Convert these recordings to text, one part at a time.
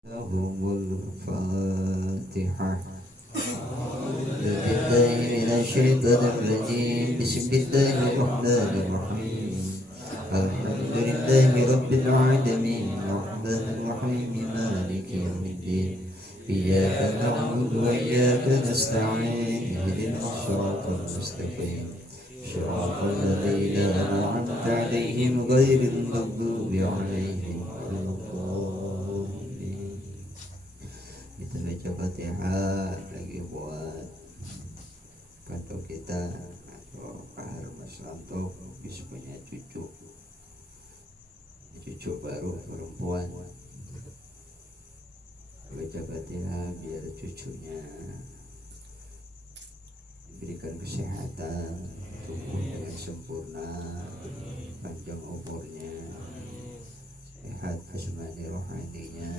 لهم الفاتحة. بالله من الشيطان الرجيم. بسم الله الرحمن الرحيم. الحمد لله رب العالمين الرحمن الرحيم مالك يوم الدين. إياك نعبد وإياك نستعين. اهدنا الصراط المستقيم صراط الذين أنعمت عليهم غير المغضوب عليهم ولا الضالين. Kita baca Fatihah lagi buat kantor kita atau Pak Harmas Lanto bisa punya cucu baru perempuan. Baca Fatihah biar cucunya diberikan kesehatan, tumbuh dengan sempurna, panjang umurnya, sehat jasmani rohaninya,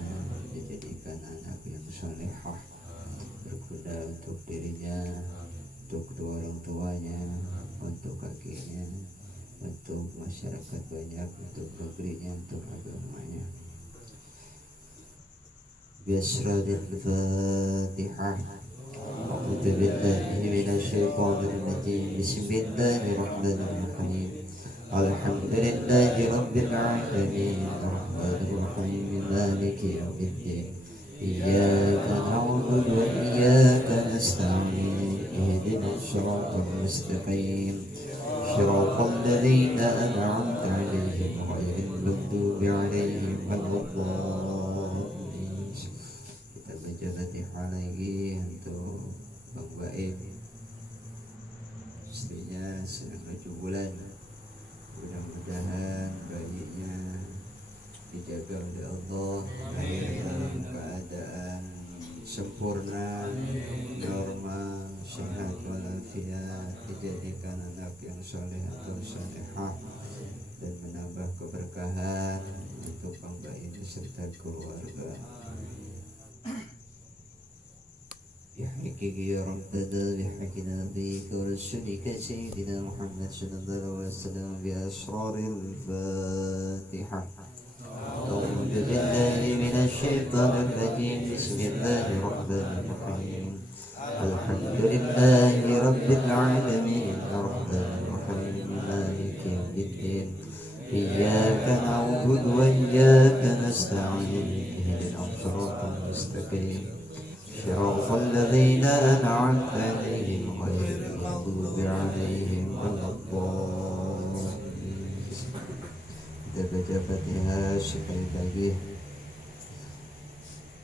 dijadikan anak yang salehah, berguna untuk dirinya, untuk kedua orang tuanya, untuk kakinya, untuk masyarakat banyak, untuk negerinya, untuk agamanya. Biasradil Fatihah. أعوذ بالله من الشيطان الرجيم. بسم الله الرحمن الرحيم. الحمد لله رب العالمين الرحمن الرحيم مالك يوم الدين. إياك نعبد وإياك نستعين. اهدنا الصراط المستقيم صراط الذين أنعمت عليهم غير المغضوب عليهم ولا الضالين. Kita baca Fatihah lagi untuk Bang Baim, istrinya sedang 7 bulan. Mudah-mudahan bayinya dijaga oleh Allah lahir dalam keadaan sempurna, normal, sehat walafiat, dijadikan anak yang soleh atau solehah, dan menambah keberkahan untuk Bang Baim serta keluarga. بحقك يا ربنا بحق نبيك ورسولك سيدنا محمد صلى الله عليه وسلم بأسرار الفاتحة. أعوذ بالله من الشيطان الرجيم. بسم الله الرحمن الرحيم. الحمد لله رب العالمين الرحمن الرحيم مالك يوم الدين. إياك نعبد وإياك نستعين. اهدنا الصراط المستقيم صراط الذين أنعمت عليهم غير المغضوب عليهم ولا الضالين. Kita baca Fatihah sekali lagi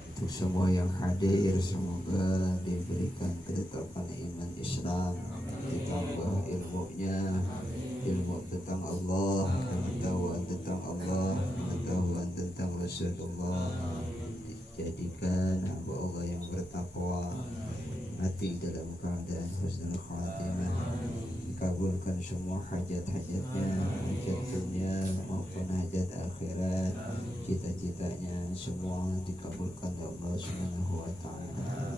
untuk semua yang hadir, semoga diberikan ketetapan iman Islam, ditambah ilmunya, ilmu tentang Allah, pengetahuan tentang Allah, pengetahuan tentang Rasulullah. Jadikan hamba Allah yang bertakwa, mati dalam keadaan husnul khatimah. Kabulkan semua hajat-hajatnya, hajat dunia maupun hajat akhirat, cita-citanya semua dikabulkan oleh Allah Subhanahu wa taala.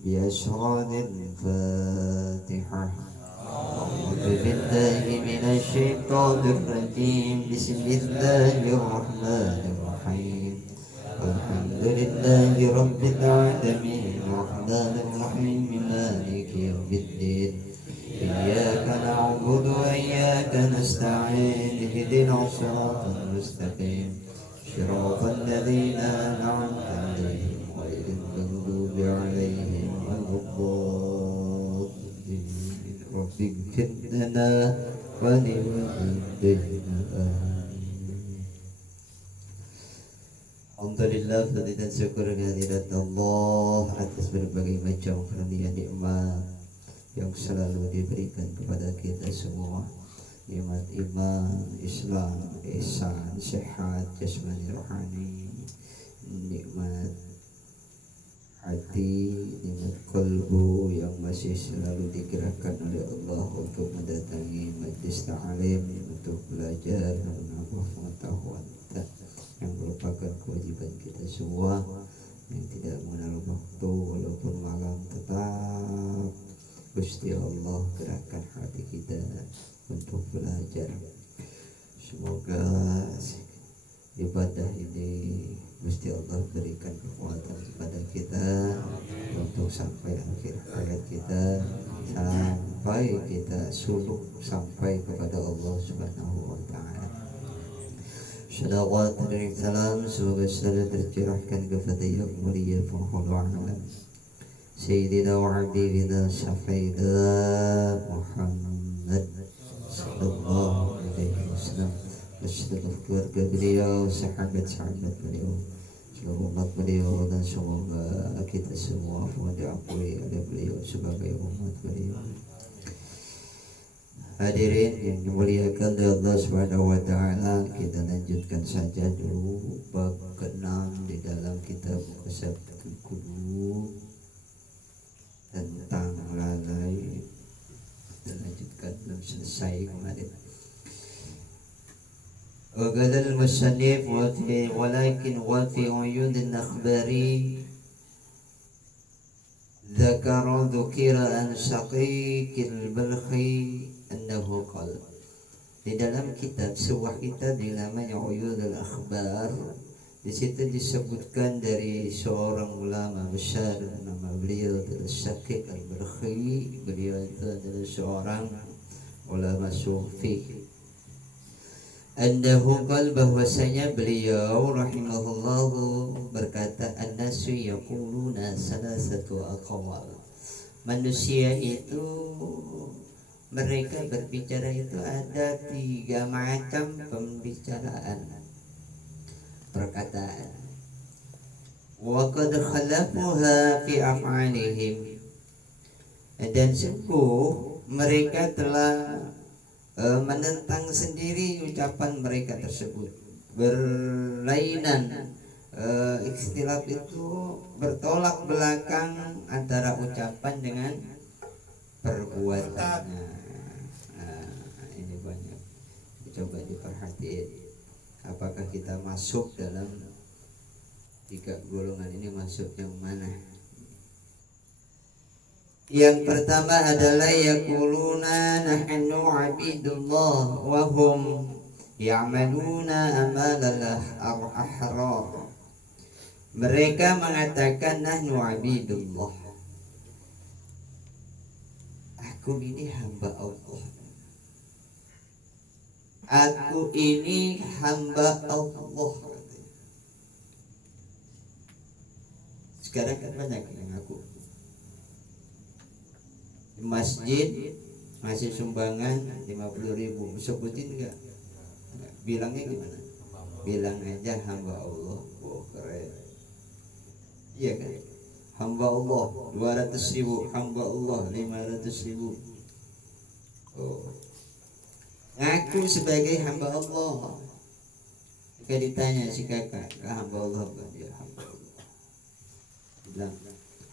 Biasradil Fatihah. A'udzu billahi minasy syaithanir rajim. Bismillahirrahmanirrahim. الحمد لله رب العالمين الرحمن الرحيم مالك يوم الدين. إياك نعبد وإياك نستعين. اهدنا الصراط المستقيم صراط الذين أنعمت عليهم غير المغضوب عليهم ولا الضالين. رب اغفر لنا ولوالدينا. Alhamdulillah, puji dan syukur kehadirat Allah atas berbagai macam karunia nikmat yang selalu diberikan kepada kita semua. Nikmat iman, Islam, ihsan, sehat jasmani rohani, nikmat hati, nikmat kalbu yang masih selalu digerakkan oleh Allah untuk mendatangi majlis ta'lim, untuk belajar dan menambah pengetahuan kita, yang merupakan kewajiban kita semua yang tidak mengenal waktu walaupun malam, tetap Gusti Allah gerakkan hati kita untuk belajar. Semoga ibadah ini Gusti Allah berikan kekuatan kepada kita untuk sampai akhir hayat kita, sampai kita suluk sampai kepada Allah Subhanahu wa taala. Shalawat dan salam semoga selalu tercurahkan kepada yang mulia penghulu alam Sayyidina wa Habibina Syafi'ina Muhammad sallallahu alaihi wasallam, seluruh keluarga beliau, sahabat-sahabat beliau, seluruh umat beliau, dan semoga kita semua diakui oleh beliau sebagai umat beliau. Hadirin yang dimuliakan oleh Allah Subhanahu wa taala, kita lanjutkan saja dulu bab ke-6 di dalam kitab Qasatul Qulub tentang lalai. Kita lanjutkan, belum selesai kemarin. وقال المصنف ولكن وفي عيون الأخبار ذكر عن شقيق البلخي أنه قال. Di dalam kitab, sebuah kitab di namanya Uyunul Akhbar, di situ disebutkan dari seorang ulama besar, nama beliau adalah Syaqiq al-Balkhi. Beliau itu adalah seorang ulama sufi. Annahu qal, bahwasanya beliau rahimahullahu berkata, an-nasu yaquluna salasatu aqwal. Manusia itu, mereka berbicara itu ada 3 macam pembicaraan, perkataan. Wa qad khalafuha fi af'alihim, dan sungguh mereka telah menentang sendiri ucapan mereka tersebut. Berlainan, ikhtilaf itu bertolak belakang antara ucapan dengan perbuatan. Ini banyak, coba diperhatiin, apakah kita masuk dalam 3 golongan ini, masuk yang mana? Yang pertama adalah yaquluna nahnu abidullah wa hum ya'maluna amalal ahrar. Mereka mengatakan nahnu abidullah, aku ini hamba Allah, aku ini hamba Allah. Sekarang kan banyak yang ngaku masjid masih sumbangan 50.000, sebutin enggak? Bilangnya gimana? Bilang aja hamba Allah. Oh, keren. Iya kan? Hamba Allah 200.000, hamba Allah 500.000. Oh, ngaku sebagai hamba Allah. Jika ditanya si kakak, hamba Allah bukan? Dia hamba Allah. Bilang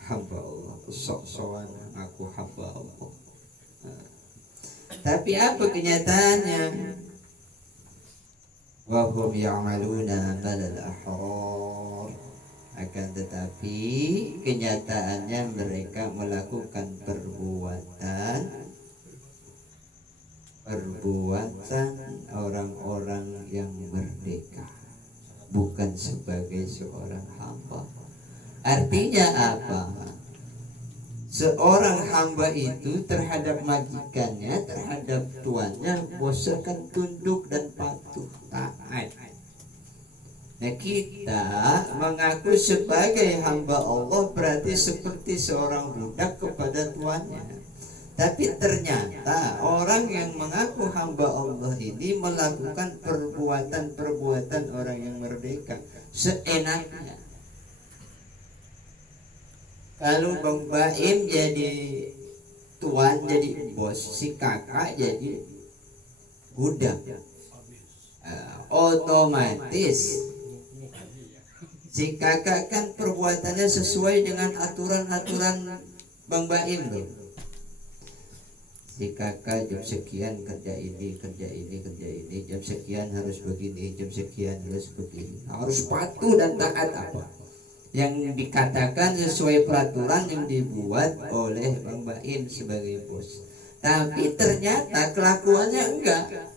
hamba Allah, sok-sokan aku hamba Allah. Tapi apa kenyataannya? Wa hum ya'maluna amalal ahrar. Akan tetapi kenyataannya mereka melakukan perbuatan orang-orang yang merdeka, bukan sebagai seorang hamba. Artinya apa? Seorang hamba itu terhadap majikannya, terhadap tuannya, bosakan tunduk dan patuh taat. Nah, kita mengaku sebagai hamba Allah berarti seperti seorang budak kepada tuannya. Tapi ternyata orang yang mengaku hamba Allah ini melakukan perbuatan-perbuatan orang yang merdeka seenaknya. Kalau Bang Baim jadi tuan, jadi bos, si kakak jadi budak, otomatis si kakak kan perbuatannya sesuai dengan aturan-aturan Bang Baim loh. Si kakak jam sekian kerja ini, jam sekian harus begini, jam sekian harus begini, harus patuh dan taat apa yang dikatakan sesuai peraturan yang dibuat oleh Bang Baim sebagai bos. Tapi ternyata kelakuannya enggak.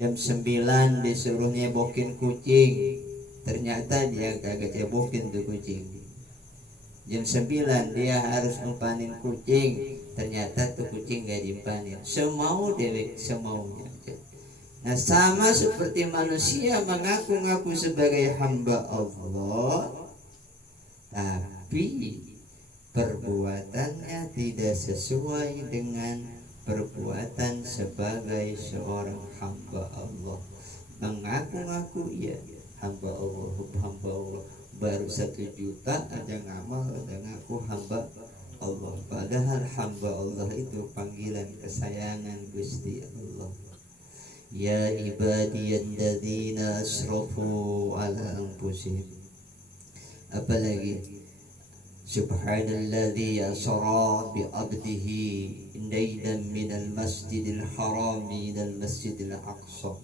Jam 9 disuruh nyebokin kucing, ternyata dia kagak cebokin tuh kucing. Jam 9 dia harus numpanin kucing, ternyata tuh kucing gak dimpanin, semau dewek semaunya. Nah sama seperti manusia mengaku-ngaku sebagai hamba Allah, tapi perbuatannya tidak sesuai dengan perbuatan sebagai seorang hamba Allah. Mengaku-ngaku ya hamba Allah, baru 1 juta ada ngamal, ada ngaku hamba Allah, padahal hamba Allah itu panggilan kesayangan Gusti Allah. Ya ibadiyalladzina asrafu ala anfusihim. Apalagi subhanalladzi asra bi 'abdihi laylan minal masjidil haram ilal masjidil aqsa.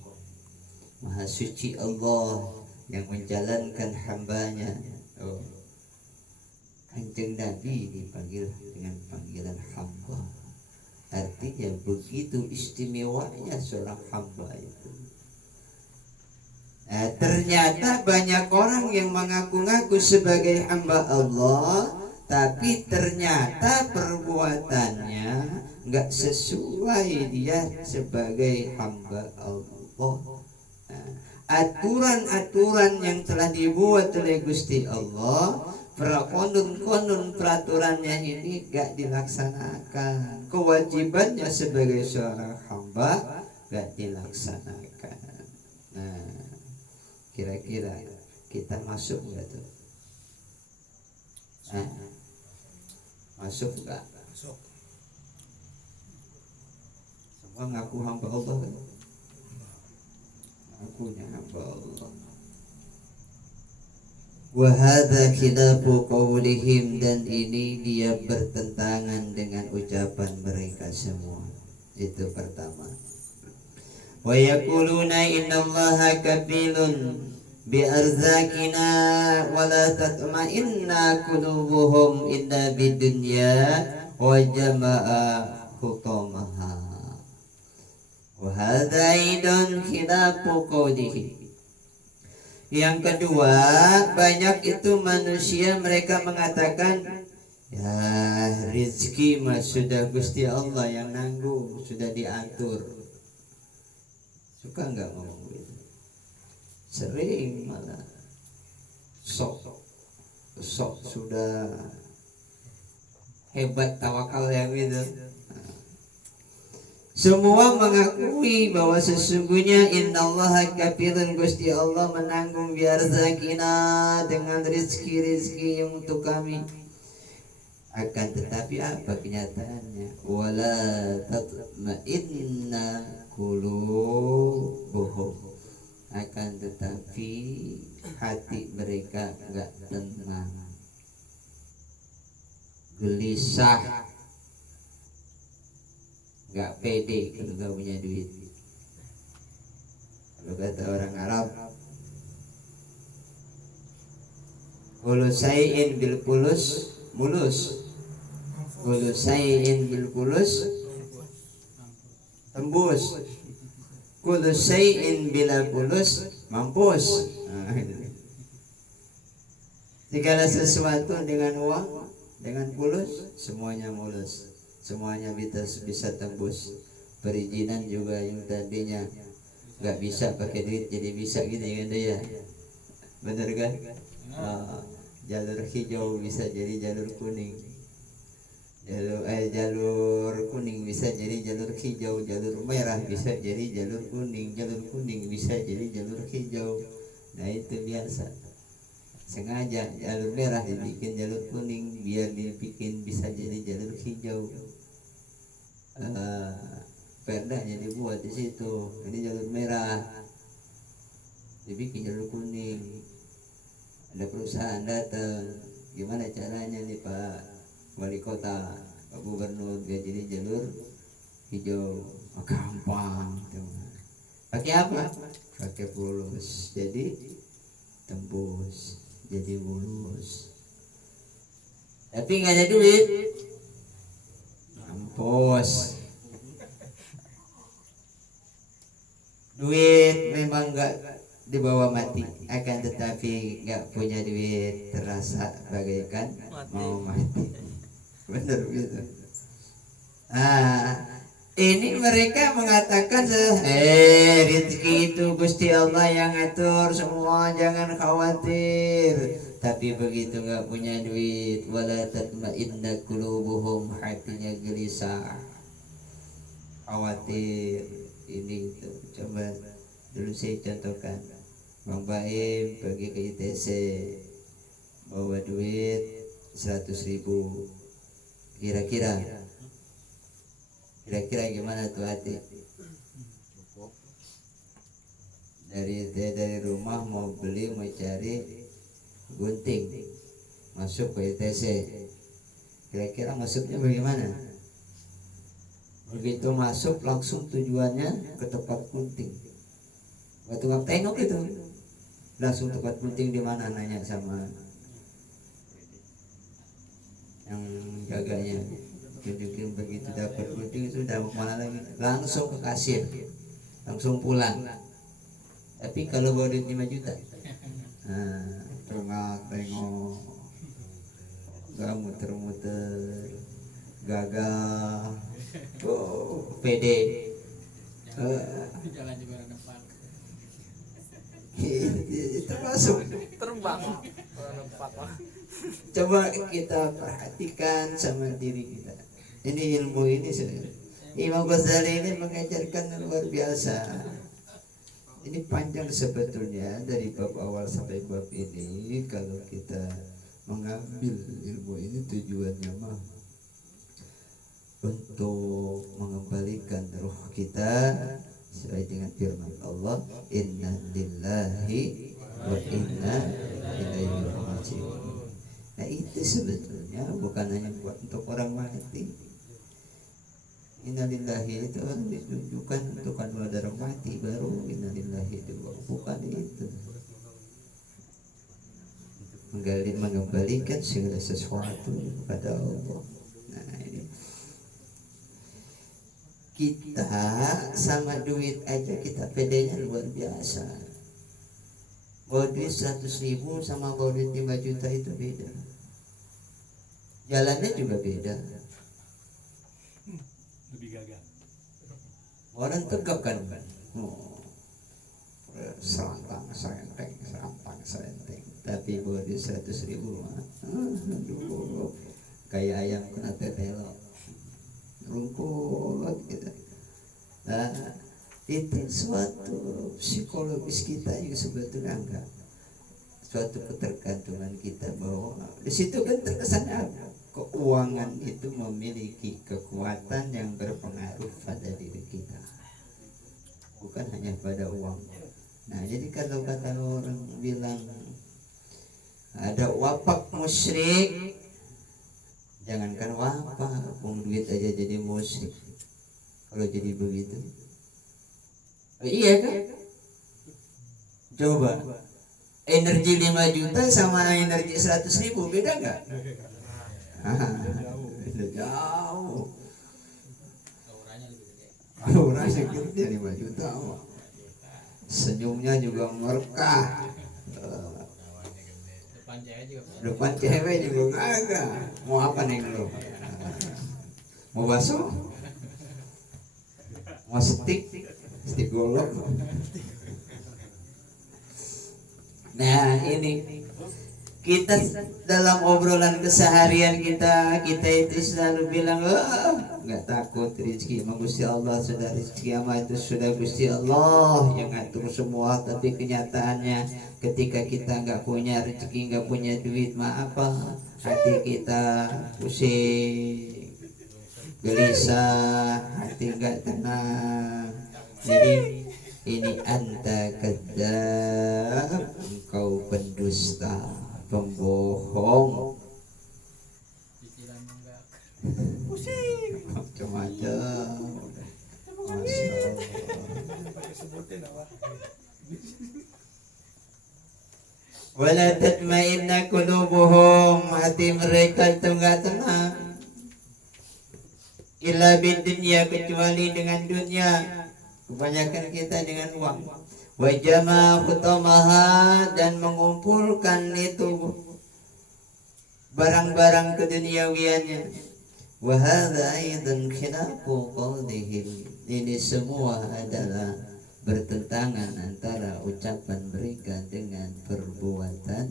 Maha suci Allah yang menjalankan hambanya. Kanjeng Nabi dipanggil dengan panggilan hamba. Artinya begitu istimewanya seorang hamba itu. Nah, ternyata banyak orang yang mengaku-ngaku sebagai hamba Allah, tapi ternyata perbuatannya nggak sesuai dia sebagai hamba Allah. Nah, aturan-aturan yang telah dibuat oleh Gusti Allah, konon peraturannya ini gak dilaksanakan, kewajibannya sebagai seorang hamba gak dilaksanakan. Nah, kira-kira kita masuk gak tuh? Masuk gak? Masuk. Semua ngaku hamba Allah kan? Ngakunya hamba Allah. Wahada khilafu qawlihim, dan ini dia bertentangan dengan ucapan mereka semua. Itu pertama. Wa yaquluna innallaha kafilun bi arzakina wa la tatma'inna qulubuhum illa bidunya wa jama'a hutamaha. Wa hadha aidan khilafu qawlihim. Yang kedua, banyak itu manusia mereka mengatakan, ya rezeki mah sudah Gusti Allah yang nanggung, sudah diatur. Suka nggak ngomong gitu? Sering malah sok sudah hebat tawakal yang gitu. Semua mengakui bahwa sesungguhnya innallaha kafirun, Gusti Allah menanggung biarzakina dengan rezeki-rezeki yang untuk kami. Akan tetapi apa kenyataannya? Wala tatma'inna qulubuhum. Akan tetapi hati mereka enggak tenang, gelisah, nggak pede kalau nggak punya duit. Kalau kata orang Arab, kullu syai'in bil kulus mulus, kullu syai'in bil kulus tembus, kullu syai'in bila kulus mampus. Segala sesuatu dengan uang, dengan kulus, semuanya mulus, semuanya bisa tembus. Perizinan juga yang tadinya nggak bisa pakai duit jadi bisa gitu kan ya, bener kan? Jalur hijau bisa jadi jalur kuning, jalur kuning bisa jadi jalur hijau, jalur merah bisa jadi jalur kuning, jalur kuning bisa jadi jalur hijau. Nah itu biasa, sengaja jalur merah dibikin jalur kuning biar dibikin bisa jadi jalur hijau. Perdanya dibuat di situ, ini jalur merah dibikin jalur kuning. Ada perusahaan datang, gimana caranya nih Pak Wali Kota, Pak Gubernur, biar jadi jalur hijau? Oh, gampang, pakai apa? Pakai pulus, jadi tembus, jadi mulus. Tapi nggak ada duit, mampus. Duit memang dibawa mati, akan tetapi nggak punya duit terasa bagaikan mau mati. Benar gitu. Ini mereka mengatakan rezeki itu Gusti Allah yang atur semua, jangan khawatir. Tapi begitu nggak punya duit, wala tatma'inna qulubuhum, hatinya gelisah, khawatir. Ini itu coba dulu saya contohkan. Bang Baim pergi ke ITC bawa duit 100.000, kira-kira gimana tuh hati? Dari rumah mau beli, mau cari gunting, masuk ke ITC, kira-kira masuknya bagaimana? Begitu masuk langsung tujuannya ke tempat gunting. Waktu nggak tengok itu langsung tempat gunting di mana, nanya sama yang jaganya, tunjukin. Begitu dapat gunting itu udah mana lagi, langsung ke kasir, langsung pulang. Tapi kalau bawa duit 5 juta, tengok gak muter-muter, gagah, pede. Jalan juga ada depan. Termasuk Terbang. Nempak lah. coba kita perhatikan sama diri kita. Ini ilmu ini Imam Ghazali ini mengajarkan luar biasa. Ini panjang sebetulnya dari bab awal sampai bab ini. Kalau kita mengambil ilmu ini tujuannya mah untuk mengembalikan ruh kita sesuai dengan firman Allah, inna lillahi wa inna ilaihi raji'un. Nah itu sebetulnya bukan hanya buat untuk orang mati. Innalillahi itu ditunjukkan untuk kan ada orang mati baru innalillahi itu, bukan itu. Mengembalikan segala sesuatu kepada Allah. Nah ini kita sama duit aja kita pedenya luar biasa. Bawa duit 100.000 sama bawa duit 5 juta itu beda. Jalannya juga beda. Lebih gagah. Orang tegap kan, serantang serenteng. Tapi bawa duit 100.000 mah, aduh, kayak ayam kena tetelo, rumput gitu. Nah, itu suatu psikologis kita yang sebetulnya enggak, suatu ketergantungan kita bahwa di situ kan terkesannya apa? Keuangan itu memiliki kekuatan yang berpengaruh pada diri kita, bukan hanya pada uang. Nah jadi kalau kata orang bilang ada wapak musyrik, jangankan wapak, duit aja jadi musyrik kalau jadi begitu. Iya kan? Coba energi 5 juta sama energi 100.000 beda nggak? Beda jauh. Auranya gede 5 juta. Senyumnya juga merkah. Depan cewek juga kagak. Mau apa nih lu? Mau bakso? Mau stik golok. Nah ini kita dalam obrolan keseharian kita itu selalu bilang nggak takut rezeki sama Gusti Allah, sudah rezeki sama itu sudah Gusti Allah yang ngatur semua. Tapi kenyataannya ketika kita nggak punya rezeki, nggak punya duit, apa hati kita pusing, gelisah, hati nggak tenang. Jadi ini anta kadzab, engkau pendusta, pembohong. Pusing macam-macam. Wala tatma'inna qulubuhum, hati mereka itu enggak tenang. Illa bidunya, kecuali dengan dunia. Kebanyakan kita dengan uang. wa jama' khutamaha, dan mengumpulkan itu barang-barang keduniawiannya. Wa hadza aidan khilafu qawlihim, ini semua adalah bertentangan antara ucapan mereka dengan perbuatan.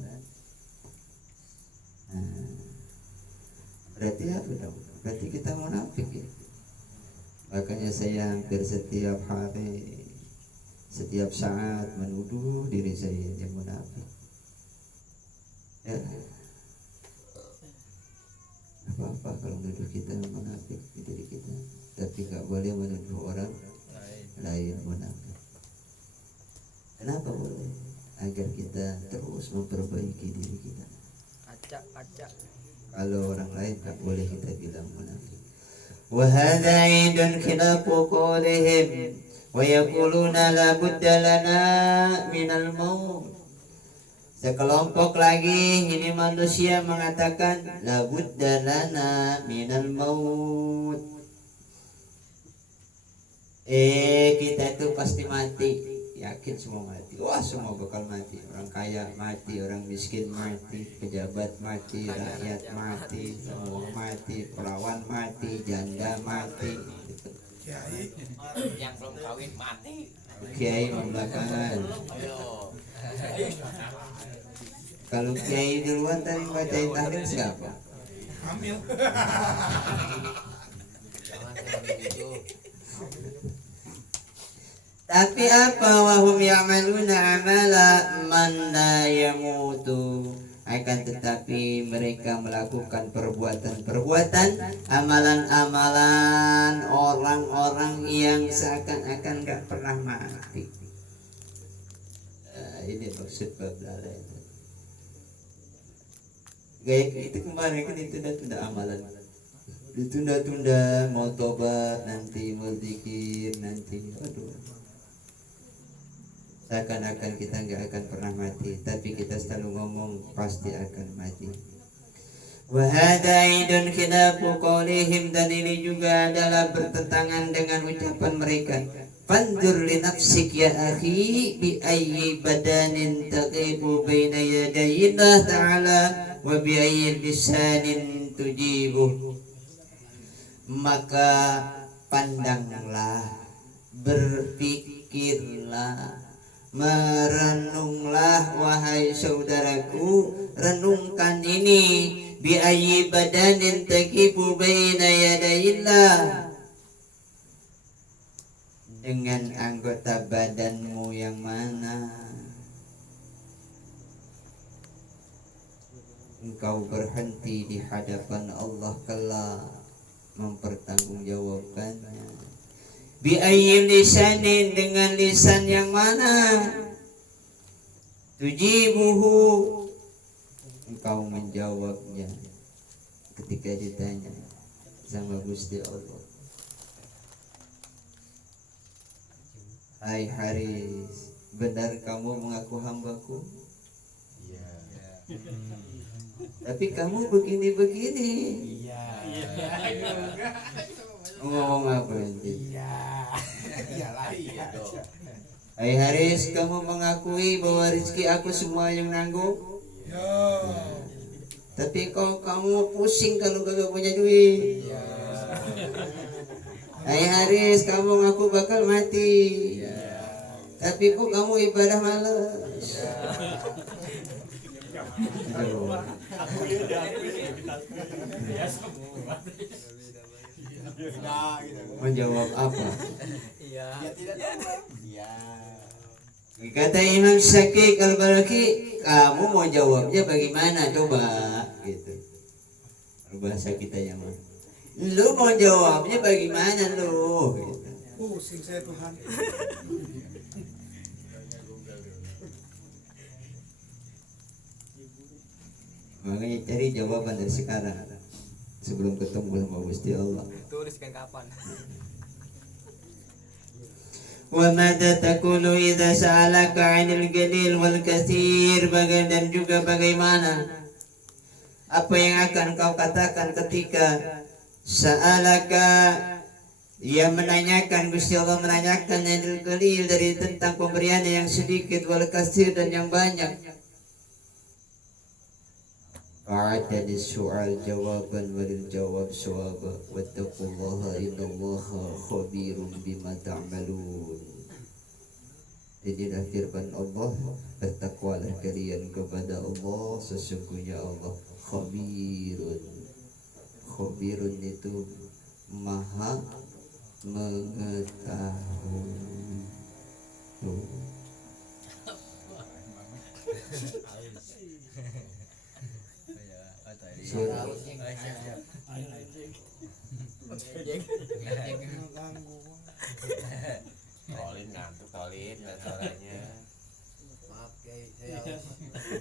Berarti apa dong? Berarti kita munafik ya. Makanya saya hampir setiap hari, setiap saat menuduh diri saya yang munafik. Ya, apa-apa kalau menuduh kita munafik di diri kita, tapi nggak boleh menuduh orang lain munafik. Kenapa boleh? Agar kita terus memperbaiki diri kita. Acak. Kalau orang lain tak boleh kita bilang munafik. Wa hadza aidun khilafu qawlihim wa yaquluna la budda lana minal maut. Sekelompok lagi ini manusia mengatakan la budda lana minal maut. Kita itu pasti mati. Yakin semua mati. Wah, semua bakal mati. Orang kaya mati, orang miskin mati, pejabat mati, rakyat mati, semua mati, perawan mati, janda mati. Yang belum kawin mati. Kiai membelakangan. Kalau kiai duluan tadi bacain tahlil siapa? Hamil. Tapi apa wahum ya'maluna amala man la yamutu, akan tetapi mereka melakukan perbuatan-perbuatan, amalan-amalan orang-orang yang seakan-akan gak pernah mati. Ini maksud bab lalai. Kayak itu kemarin kan ditunda-tunda amalan, ditunda-tunda, mau tobat nanti, mau zikir nanti. Aduh, seakan-akan kita nggak akan pernah mati, tapi kita selalu ngomong pasti akan mati. Wa hadza aidun khilafu qawlihim, dan ini juga adalah bertentangan dengan ucapan mereka. Fandur li nafsik ya akhi bi ayyi badanin taqifu baina yaday Allah ta'ala wa bi ayyi lisanin tujibu. Maka pandanglah, berpikirlah, merenunglah wahai saudaraku, renungkan ini, bi ayyi badanin taqifu baina yadayillah, dengan anggota badanmu yang mana engkau berhenti di hadapan Allah kelak mempertanggungjawabkannya. Bi ayyi lisanin, dengan lisan yang mana tujibuhu, engkau menjawabnya ketika ditanya sama Gusti Allah. Hai Haris, benar kamu mengaku hambaku? Iya. Tapi kamu begini-begini. Iya. Ngomong apa nanti? Iyalah iya dong. Hai Haris, kamu mengakui bahwa rezeki aku semua yang nanggung? Tapi kok kamu pusing kalau gak punya duit? Hai Haris, kamu ngaku bakal mati. Tapi kok kamu ibadah malas? Menjawab apa? Iya. Iya. Kata Imam Syakik Al-Baraki, kamu mau jawabnya bagaimana coba? Gitu. Bahasa kita yang mana? Lu mau jawabnya bagaimana lu? Gitu. Pusing saya Tuhan. Makanya cari jawaban dari sekarang sebelum ketemu sama Gusti Allah. Tuliskan kapan? Wa madza taqulu idza sa'alaka 'anil qalil wal katsir, dan juga bagaimana apa yang akan kau katakan ketika sa'alaka Ia menanyakan, Gusti Allah menanyakan anil qalil, dari tentang pemberiannya yang sedikit wal katsir dan yang banyak. Fa'ada lis-su'al jawaban walil jawab sawaba wattaqullaha innallaha khabirun bima ta'malun. Inilah firman Allah, bertakwalah kalian kepada Allah, sesungguhnya Allah khabirun. Khabirun itu maha mengetahui. Tuh. Tolin ngantuk Tolin dan suaranya. Maaf guys, saya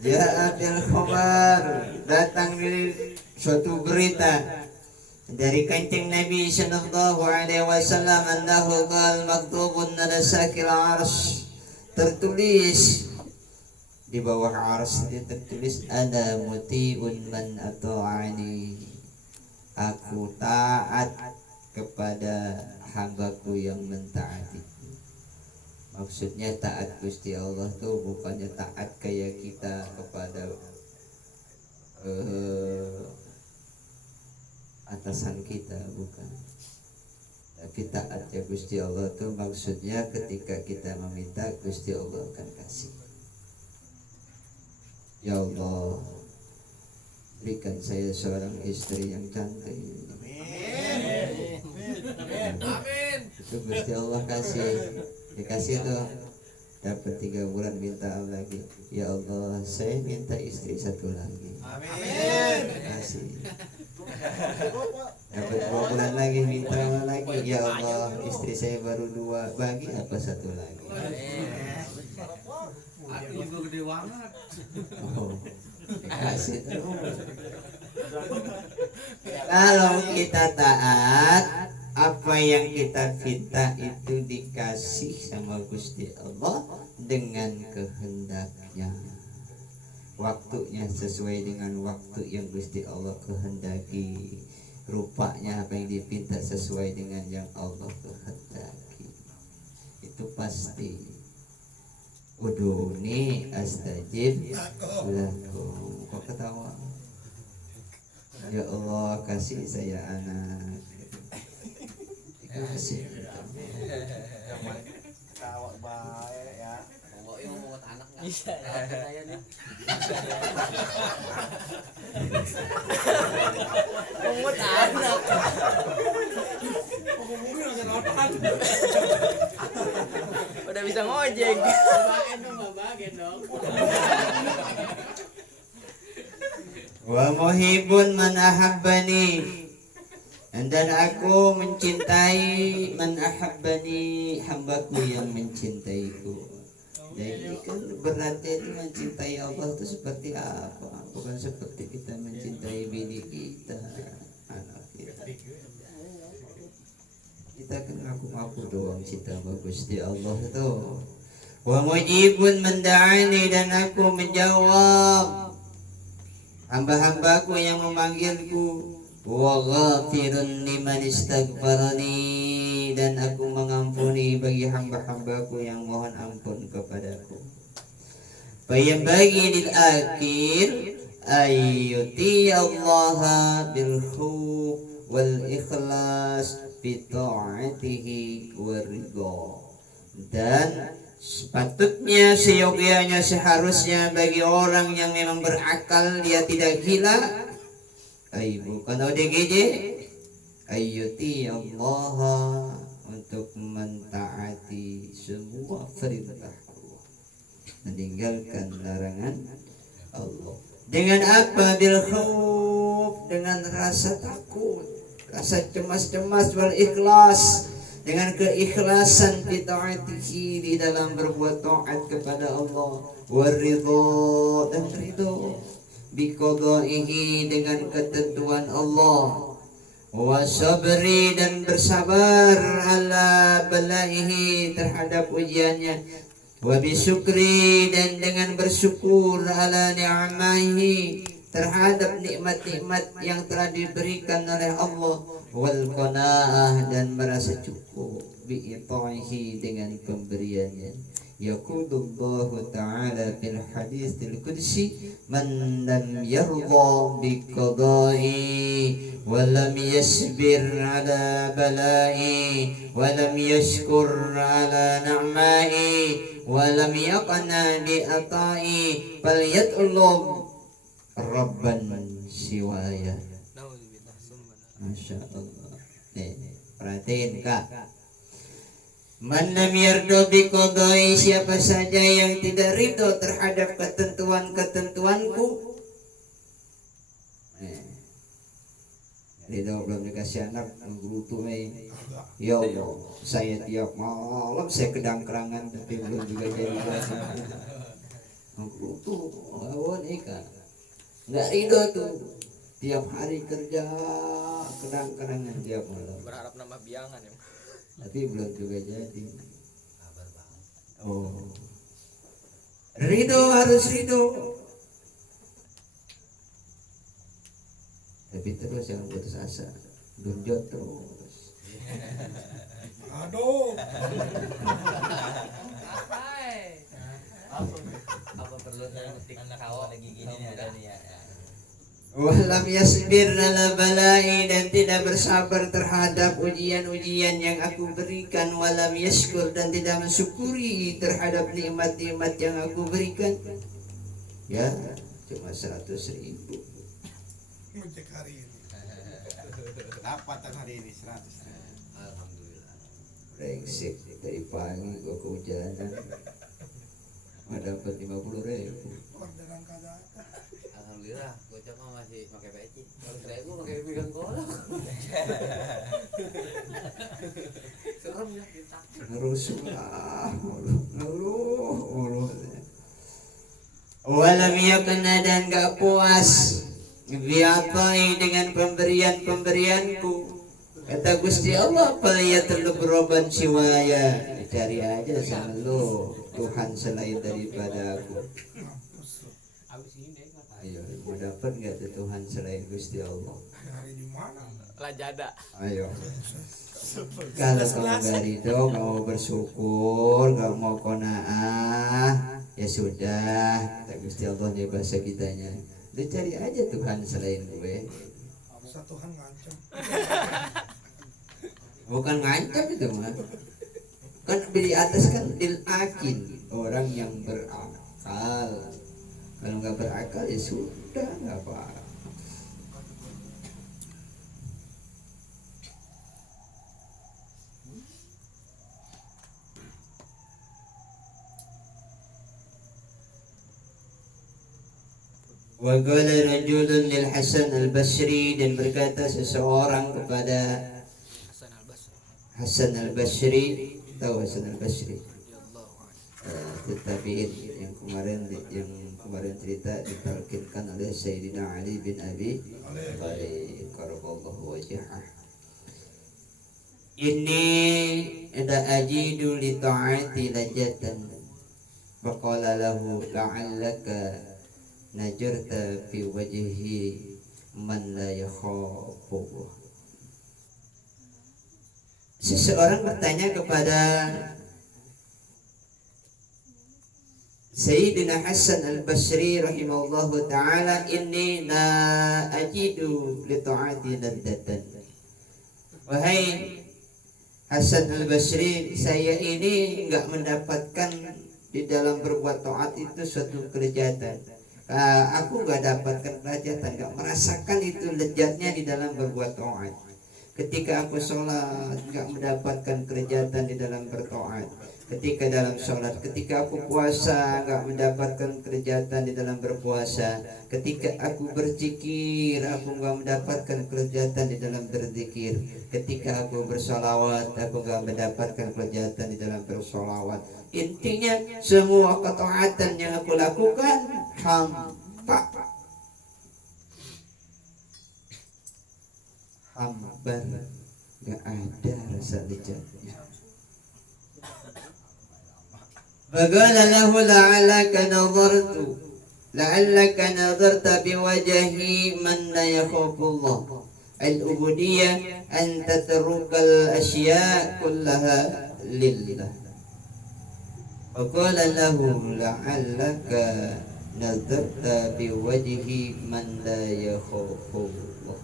Ja'atil khabar, datang dari suatu berita dari kancing Nabi sallallahu alaihi wasallam annahu qala maktubun ala sakil arsy, tertulis di bawah arsy itu tertulis ada mutiun man ata'ani, aku taat kepada hambaku yang mentaati. Maksudnya taat Gusti Allah tuh bukannya taat kayak kita kepada atasan kita, bukan. Tapi taat ya Gusti Allah tuh maksudnya ketika kita meminta, Gusti Allah akan kasih. Ya Allah, berikan saya seorang istri yang cantik. Amin. Itu Gusti Allah kasih. Dikasih tuh, dapat 3 bulan minta lagi. Ya Allah, saya minta istri 1 lagi. Amin. Kasih. Dapat 2 bulan lagi minta lagi. Ya Allah, istri saya baru 2, bagi apa 1 lagi. Aku juga gede banget. Oh, dikasih terus. Kalau kita taat, apa yang kita minta itu dikasih sama Gusti Allah dengan kehendaknya. Waktunya sesuai dengan waktu yang Gusti Allah kehendaki. Rupanya apa yang dipinta sesuai dengan yang Allah kehendaki. Itu pasti. Uduni astajib lakum. Kok ketawa? Ya Allah, kasih saya anak. Kasih. Ketawa baik ya. Pokoknya mau buat anak nggak? Saya nih. Mau anak. Udah bisa ngojek. Bagian dong. Wa muhibbun man ahabbani, dan aku mencintai man ahabbani, hambaku yang mencintaiku. Jadi kan berarti itu mencintai Allah itu seperti apa? Bukan seperti kita mencintai bini kita, anak kita. Kita kan ngaku-ngaku doang cinta sama Gusti Allah itu. Wa mujibun man da'ani, dan aku menjawab hamba-hambaku yang memanggilku. Wa ghafirun liman istaghfarani, dan aku mengampuni bagi hamba-hambaku yang mohon ampun kepadaku. Bayam bagi lil akhir ayyuti Allah bil khuf wal ikhlas bi ta'atihi wa ridha. Dan sepatutnya, seyogyanya, seharusnya bagi orang yang memang berakal, dia tidak gila, bukan ODGJ, ayyuti Allah, untuk mentaati semua perintah Allah, meninggalkan larangan Allah. Dengan apa? Bil khauf, dengan rasa takut, rasa cemas-cemas, wal ikhlas, dengan keikhlasan fi ta'atihi, di dalam berbuat taat kepada Allah, waridho, dan ridho bi qadaihi, dengan ketentuan Allah, wasabri, dan bersabar ala balaihi, terhadap ujiannya, wabisyukri, dan dengan bersyukur ala ni'amahi, terhadap nikmat-nikmat yang telah diberikan oleh Allah, wal qanaah dan merasa cukup bi'ita'ihi dengan pemberiannya. Yaqulullahu ta'ala fil haditsil qudsi man lam yarda bi qada'i wa lam yasbir ala bala'i wa lam yashkur ala ni'ma'i wa lam yaqna bi ata'i falyat'ulub rabban siwaya. Masya Allah. Nih, perhatiin Kak. Man lam yardo bi qadai, siapa saja yang tidak ridho terhadap ketentuan-ketentuanku. Ridho belum dikasih anak, menggerutu nih. Ya Allah, saya tiap malam saya kedangkrangan tapi belum juga jadi. Menggerutu, lawan Ika. Nggak ridho tuh. Tiap hari kerja kedang-kedangan tiap malam. Berharap nambah biangan ya. Tapi belum juga jadi. Oh, ridho harus ridho. Tapi terus jangan putus asa, genjot terus. Aduh. Apa perlu saya ngetik anak awak lagi gini nih ya. Walam yasbir ala balai, dan tidak bersabar terhadap ujian-ujian yang aku berikan. Walam yashkur, dan tidak mensyukuri terhadap nikmat-nikmat yang aku berikan. Ya, cuma 100.000. Ngecek hari ini. Dapat hari ini 100. Alhamdulillah. Brengsek, dari pagi gua kehujanan. Mah dapat 50.000. Orderan kagak. Alhamdulillah, gocap mah masih pakai peci. Kalau saya gua pakai pegang kolak. Serem ya kita. Ngerusulah, ngeluh. Walam yakna, dan gak puas biatai dengan pemberian-pemberianku. Kata Gusti Allah, falyatlub rabban siwaya, cari aja sama lu Tuhan selain daripada aku. Ayo, mau dapat nggak tuh Tuhan selain Gusti Allah? Hari di mana? Lajada. Ayo. Kalau kamu nggak ridho, nggak mau bersyukur, nggak mau qanaah, ya sudah. Kata Gusti Allah nih bahasa kitanya. Lu cari aja Tuhan selain gue. Masa Tuhan ngancam. Bukan ngancam itu mah. Kan di atas kan bil akin, orang yang berakal. Kalau nggak berakal ya sudah, nggak apa. Wa qala rajulun lil Hasan al-Basri, dan berkata seseorang kepada Hasan Al-Basri. Hasan al-Basri, tahu Hasan al-Basri? Tabi'in yang kemarin cerita ditalkinkan oleh Sayyidina Ali bin Abi Thalib karamallahu wajhah. Ini ada ajidu li ta'ati lajatan, faqala lahu la'allaka najarta fi wajhi man la yakhafu. Seseorang bertanya kepada Sayyidina Hasan al-Basri rahimahullahu ta'ala, inni la ajidu li ta'ati laddatan. Wahai Hasan al-Basri, saya ini enggak mendapatkan di dalam berbuat taat itu suatu kelezatan. Aku enggak dapatkan kelezatan, enggak merasakan itu lezatnya di dalam berbuat taat. Ketika aku sholat enggak mendapatkan kelezatan di dalam bertaat. Ketika dalam sholat, ketika aku puasa enggak mendapatkan kelezatan di dalam berpuasa. Ketika aku berzikir, aku enggak mendapatkan kelezatan di dalam berzikir. Ketika aku bersolawat, aku enggak mendapatkan kelezatan di dalam bersolawat. Intinya semua ketaatan yang aku lakukan hampa, hambar, enggak ada rasa lezatnya. Faqala lahu la'allaka nadarta biwajhi man la yakhafullah. Al-ubudiyah an tatrukal asya' kullaha lillah. Wa qala lahu la'allaka nadarta biwajhi man la yakhafu Allah.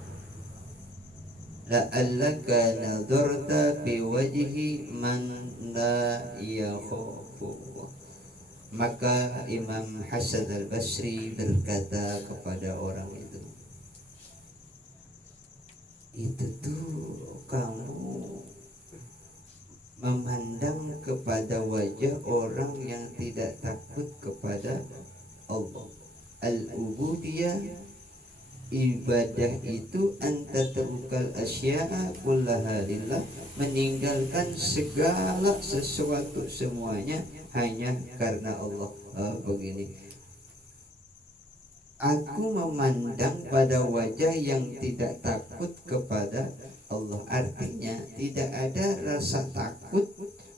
La'allaka nadarta biwajhi man la yakhafu Allah. Maka Imam Hasan al-Basri berkata kepada orang itu tuh kamu memandang kepada wajah orang yang tidak takut kepada Allah. Al-ubudiyah, ibadah itu anta terukal asya'a kullaha lillah, meninggalkan segala sesuatu semuanya hanya karena Allah. Begini, aku memandang pada wajah yang tidak takut kepada Allah. Artinya tidak ada rasa takut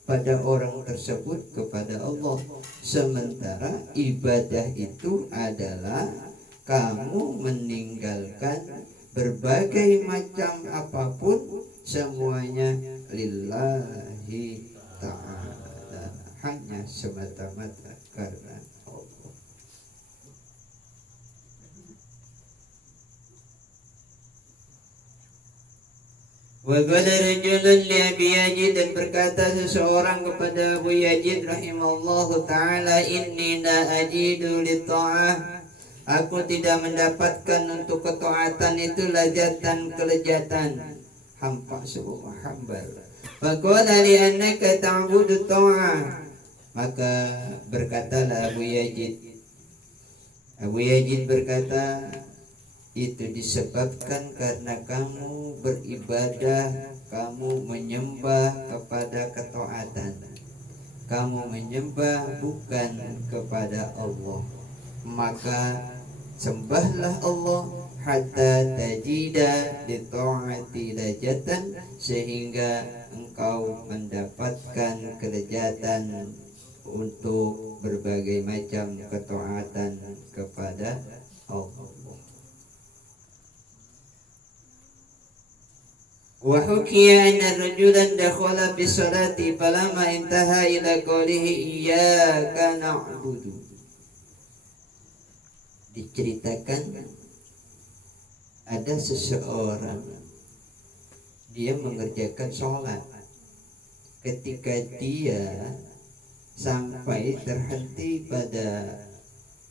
pada orang tersebut kepada Allah. Sementara ibadah itu adalah kamu meninggalkan berbagai macam apapun, semuanya lillahi ta'ala, hanya semata-mata karena Allah. Wa qala rajulun li Abi Yazid, dan berkata seseorang kepada Abu Yazid rahimahullahu ta'ala, inni la ajidu li ta'ah, aku tidak mendapatkan untuk ketaatan itu lazatan, kelezatan. Hampa sebuah hambar. Wa qala li annaka ta'budu ta'ah, maka berkatalah Abu Yazid berkata, itu disebabkan karena kamu beribadah, kamu menyembah kepada ketaatan, kamu menyembah bukan kepada Allah. Maka sembahlah Allah hatta tajida li ta'ati lajatan, sehingga engkau mendapatkan kelezatan untuk berbagai macam ketaatan kepada Allah. Wa hukiya anna rajulan dakhala bis salati falamma intaha ila qawlihi iyyaka na'budu. Diceritakan ada seseorang, dia mengerjakan sholat. Ketika dia sampai terhenti pada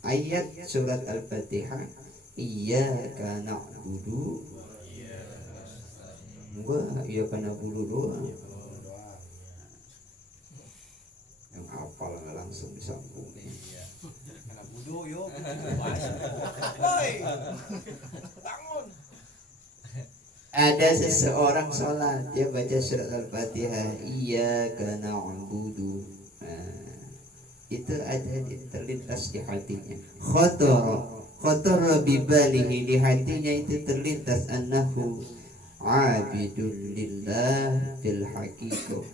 ayat surat Al-Fatihah, iyyaka na'budu, gua iya karena bulu doang, yang hafal langsung disambung. Karena budu yo. Woi. Bangun. Ada seseorang sholat, dia baca surat Al-Fatihah, iyyaka na'budu. Itu ada terlintas di hatinya. Khatara bi balihi, di hatinya itu terlintas annahu abidul lillah fil haqiqah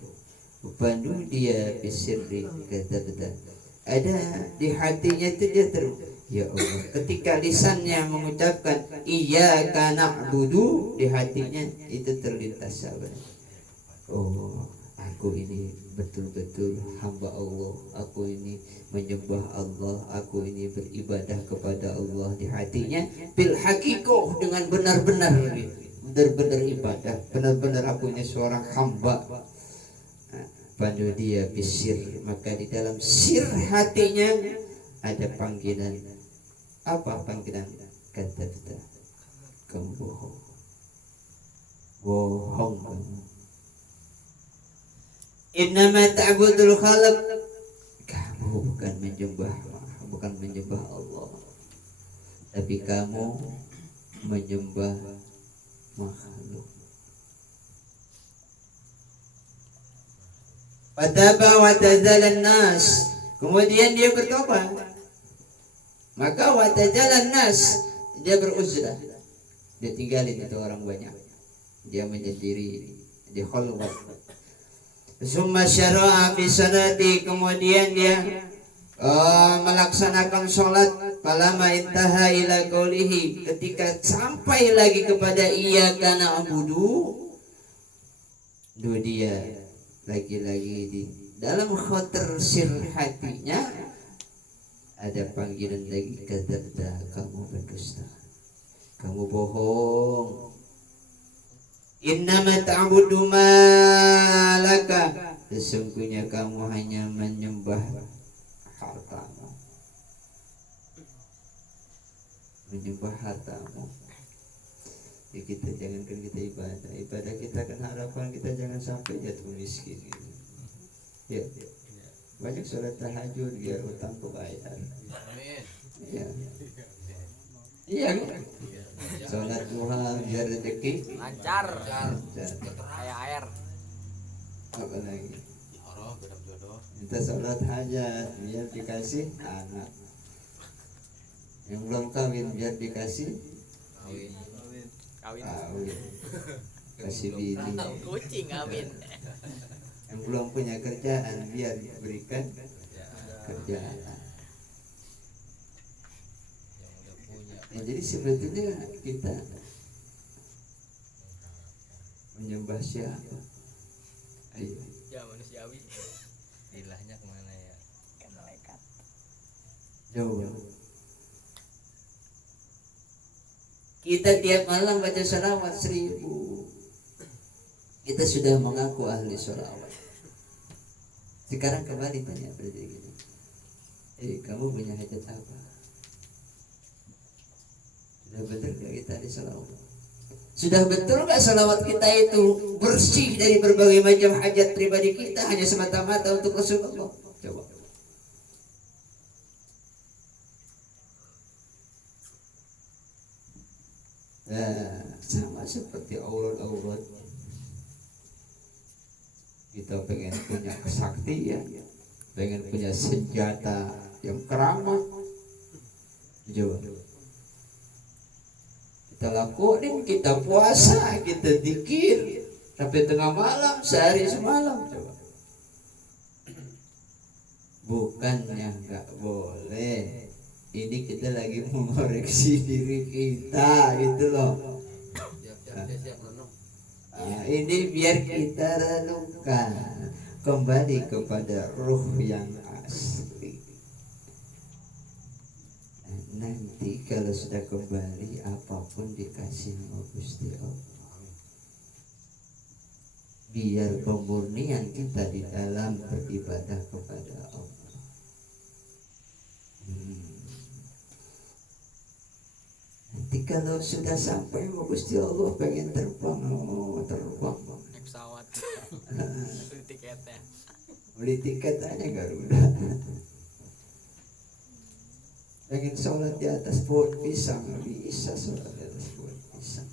bandu dia bisirri, kata ada di hatinya itu dia ya Allah, ketika lisannya mengucapkan iyyaka na'budu, di hatinya itu terlintas sabar, oh aku ini betul-betul hamba Allah, aku ini menyembah Allah, aku ini beribadah kepada Allah. Di hatinya bil haqiqah, dengan benar-benar benar-benar ibadah, benar-benar aku ini seorang hamba. Pada dia bisir, maka di dalam sir hatinya ada panggilan. Apa panggilan? Kata kamu bohong, bohong kamu. Innama ta'budul khalq, kamu bukan menyembah Allah, tapi kamu menyembah makhluk. Fataba wa tazalan nas, kemudian dia bertobat. Maka wa tazalan nas, dia beruzlah, dia tinggalin itu orang banyak, dia menyendiri di khalwat. Summa syara'a fi salati, kemudian dia melaksanakan sholat. Falama intaha ila qaulihi, ketika sampai lagi kepada iyyaka na'budu, dia lagi-lagi di dalam khoter sir hatinya ada panggilan lagi, kadzabta, kamu berdusta, kamu bohong. Innama ta'budu ma laka, sesungguhnya kamu hanya menyembah hartamu, menyembah hartamu. Ya, kita jangankan kita ibadah kita kan harapan kita jangan sampai jatuh miskin gitu. Ya, banyak sholat tahajud biar utang kebayar. Amin. Ya, iya kan? Sholat duha biar rezeki lancar lancar. kayak air. Apa lagi? Allah gedap jodoh. Kita sholat hajat biar dikasih anak. Yang belum kawin biar dikasih Kawin. Kawin kawin. Kasih bini. kucing kawin. Yang belum punya kerjaan biar diberikan kerjaan. Yang udah punya. Nah, jadi sebetulnya kita menyembah siapa? Ayo. Ya manusiawi. Ilahnya kemana ya? Kan malaikat. Coba. Kita tiap malam baca salawat 1000. Kita sudah mengaku ahli salawat. Sekarang kembali tanya pada diri kita. Kamu punya hajat apa? Sudah betul gak kita ahli salawat? Sudah betul gak salawat kita itu bersih dari berbagai macam hajat pribadi kita, hanya semata-mata untuk Rasulullah? Coba. Nah, sama seperti aurat-aurat, kita pengen punya kesaktian, pengen punya senjata yang keramat. Coba kita lakuin, kita puasa, kita zikir sampai tengah malam, sehari semalam. Coba, bukannya nggak boleh, ini kita lagi mengoreksi diri kita gitu loh. Siap renung. Nah, ini biar kita renungkan kembali kepada ruh yang asli. Nanti kalau sudah kembali, apapun dikasih sama Gusti Allah. Biar pemurnian kita di dalam beribadah kepada Allah. Nanti kalau sudah sampai sama Gusti Allah, pengen terbang, terbang. Naik pesawat. Beli tiketnya. Beli tiket aja Garuda. Pengen sholat di atas pohon pisang, bisa sholat di atas pohon pisang.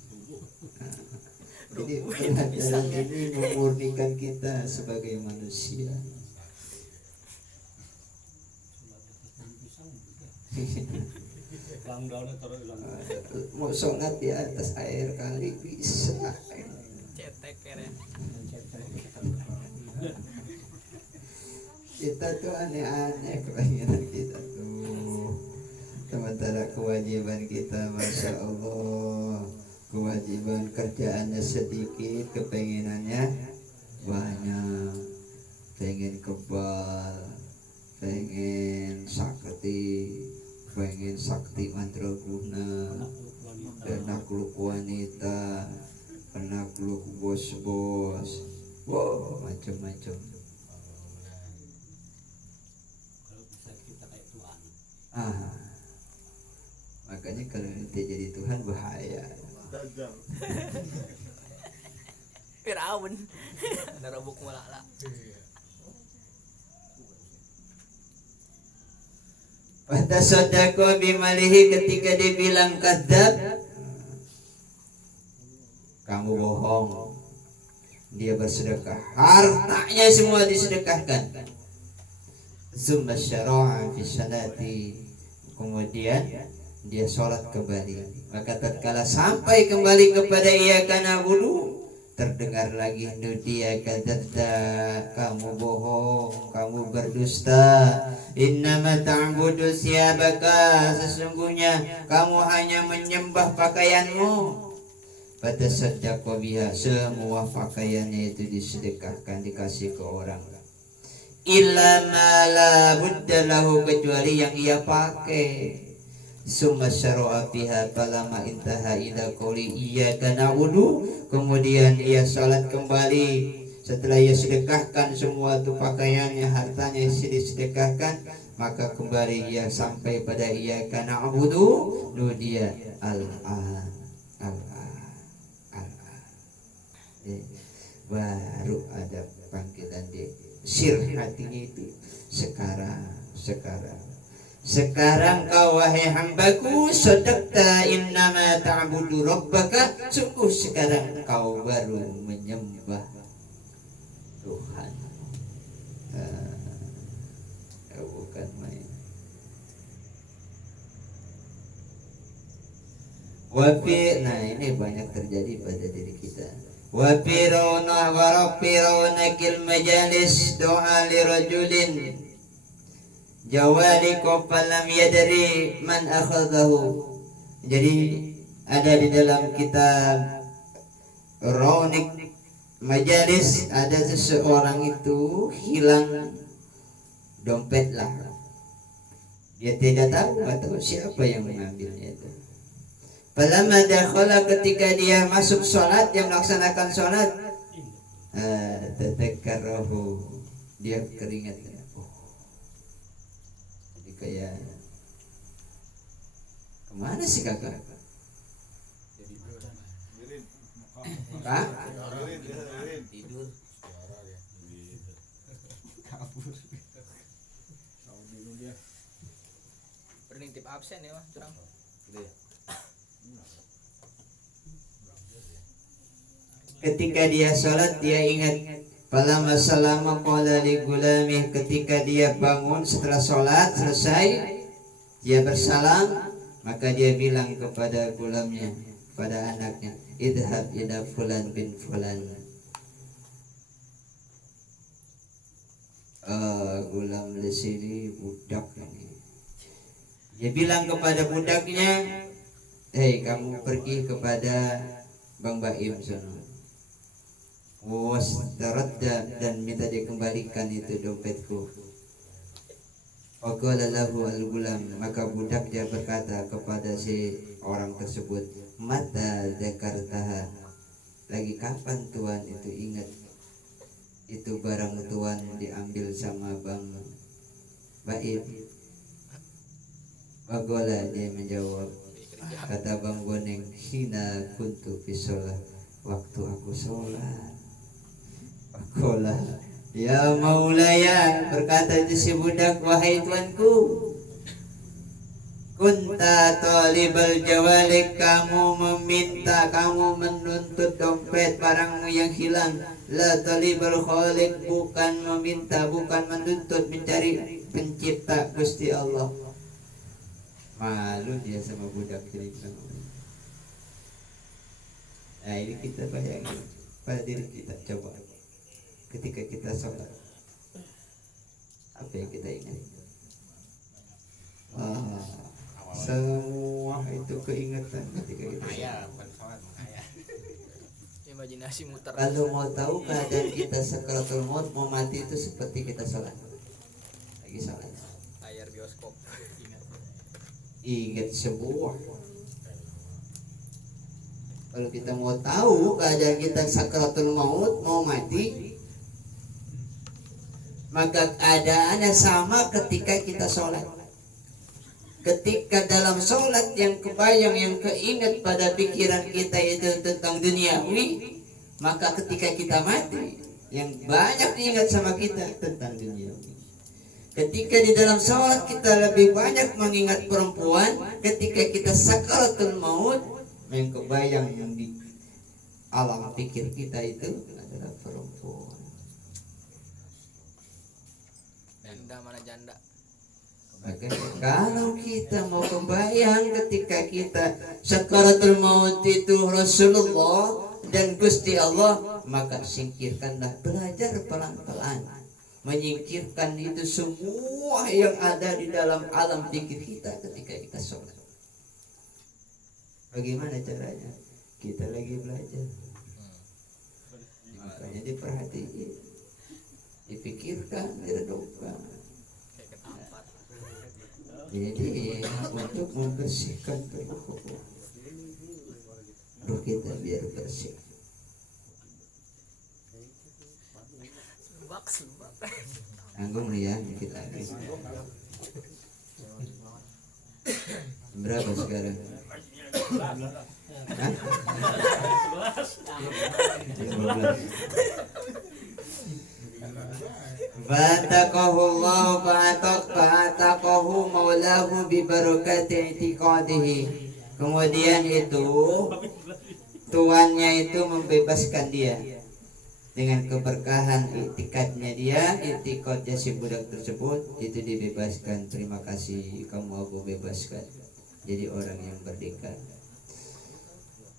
Jadi pelajaran ini memurnikan kita sebagai manusia. Mau sholat di atas air kali bisa. Cetek ya. Kita tuh aneh-aneh kepengenan kita tuh. Sementara kewajiban kita, Masya Allah, kewajiban kerjaannya sedikit, kepengenannya banyak. Pengen kebal, pengen sakti mandraguna, penakluk wanita, penakluk bos-bos, wow, macam-macam. Makanya kalau nanti jadi Tuhan bahaya. Firaun. Narabuk malala. Pada sodako bimalihi, ketika dibilang kadzab, kamu bohong, dia bersedekah, hartanya semua disedekahkan. Summa syara'a fi salati, kemudian dia sholat kembali. Maka tatkala sampai kembali kepada iyyaka na'budu, terdengar lagi nudia kadzabta, kamu bohong, kamu berdusta. Innama ta'budu siyabaka, sesungguhnya kamu hanya menyembah pakaianmu. Fatasaddaqu biha, semua pakaiannya itu disedekahkan, dikasih ke orang. Illa ma la budda lahu, kecuali yang ia pakai. Summa syara'a fiha falama intaha ila qouli iyyaka na'budu, kemudian ia salat kembali setelah ia sedekahkan semua itu pakaiannya, hartanya disedekahkan, maka kembali ia sampai pada iyyaka na'budu, nudia al-an baru ada panggilan di sir hatinya itu. Sekarang kau wahai hambaku, sadaqta innama ta'budu rabbaka, sungguh sekarang kau baru menyembah Tuhan. Bukan main. Nah ini banyak terjadi pada diri kita. Wafiruna warafirunakil majalis doa li rajulin jawali falam yadri man akhadahu. Jadi ada di dalam kitab Raunik Majalis, ada seseorang itu hilang dompet lah. Dia tidak tahu atau siapa yang mengambilnya itu. Falamma dakhala, ketika dia masuk sholat, dia melaksanakan sholat, tadzakkarahu, dia keringat. Kayak kemana sih kakak? Kak? Tidur. Bernitip absen ya mah curang. Ketika dia sholat, dia ingat. Falamma salama qala li gulami, ketika dia bangun setelah sholat selesai, dia bersalam, maka dia bilang kepada gulamnya, kepada anaknya, idhab ila fulan bin fulan. Gulam di sini budak ini. Dia bilang kepada budaknya, hei kamu pergi kepada Bang Baim sana. Wastaradda, dan minta dikembalikan itu dompetku. Waqala lahu al-gulam, maka budak dia berkata kepada si orang tersebut, mata dzakartaha, lagi kapan tuan itu ingat itu barang tuan diambil sama Bang Baim? Waqala, dia menjawab, kata Bang Boneng, hina kuntu fi sholat, waktu aku sholat. Kola, ya maulaya, berkata itu si budak, wahai tuanku, kunta talibal jawalik, kamu meminta, kamu menuntut dompet barangmu yang hilang. La talibal khaliq, bukan meminta, bukan menuntut, mencari pencipta Gusti Allah. Malu dia sama budak ini. Nah ini kita bayangin pada diri kita, coba ketika kita sholat, apa yang kita ingat? Semua itu keingatan ketika kita sholat. Imajinasi muter. Kalau mau tahu keadaan kita sakaratul maut, mau mati itu seperti kita sholat, lagi sholat. Layar bioskop. Ingat semua. Kalau kita mau tahu keadaan kita sakaratul maut, mau mati, maka keadaannya sama ketika kita sholat. Ketika dalam sholat yang kebayang, yang keingat pada pikiran kita itu tentang duniawi, maka ketika kita mati, yang banyak diingat sama kita tentang duniawi. Ketika di dalam sholat kita lebih banyak mengingat perempuan, ketika kita sakaratul maut, yang kebayang yang di alam pikir kita itu adalah perempuan. Janda mana janda? Makanya kalau kita mau kebayang ketika kita sakaratul maut itu Rasulullah dan Gusti Allah, maka singkirkanlah, belajar pelan-pelan menyingkirkan itu semua yang ada di dalam alam pikir kita ketika kita sholat. Bagaimana caranya? Kita lagi belajar, makanya diperhatiin, dipikirkan, direnungkan. Kayak ketampat. Jadi untuk membersihkan ruh kita biar bersih. Subak. Tanggung nih ya kita lagi. Berapa sekarang? Hah? 15. Fataqahullahu fa'ataqahu maulahu bi barakati i'tiqadihi. Kemudian itu tuannya itu membebaskan dia dengan keberkahan iktikadnya dia, iktikadnya si budak tersebut itu dibebaskan. Terima kasih kamu aku bebaskan, jadi orang yang merdeka.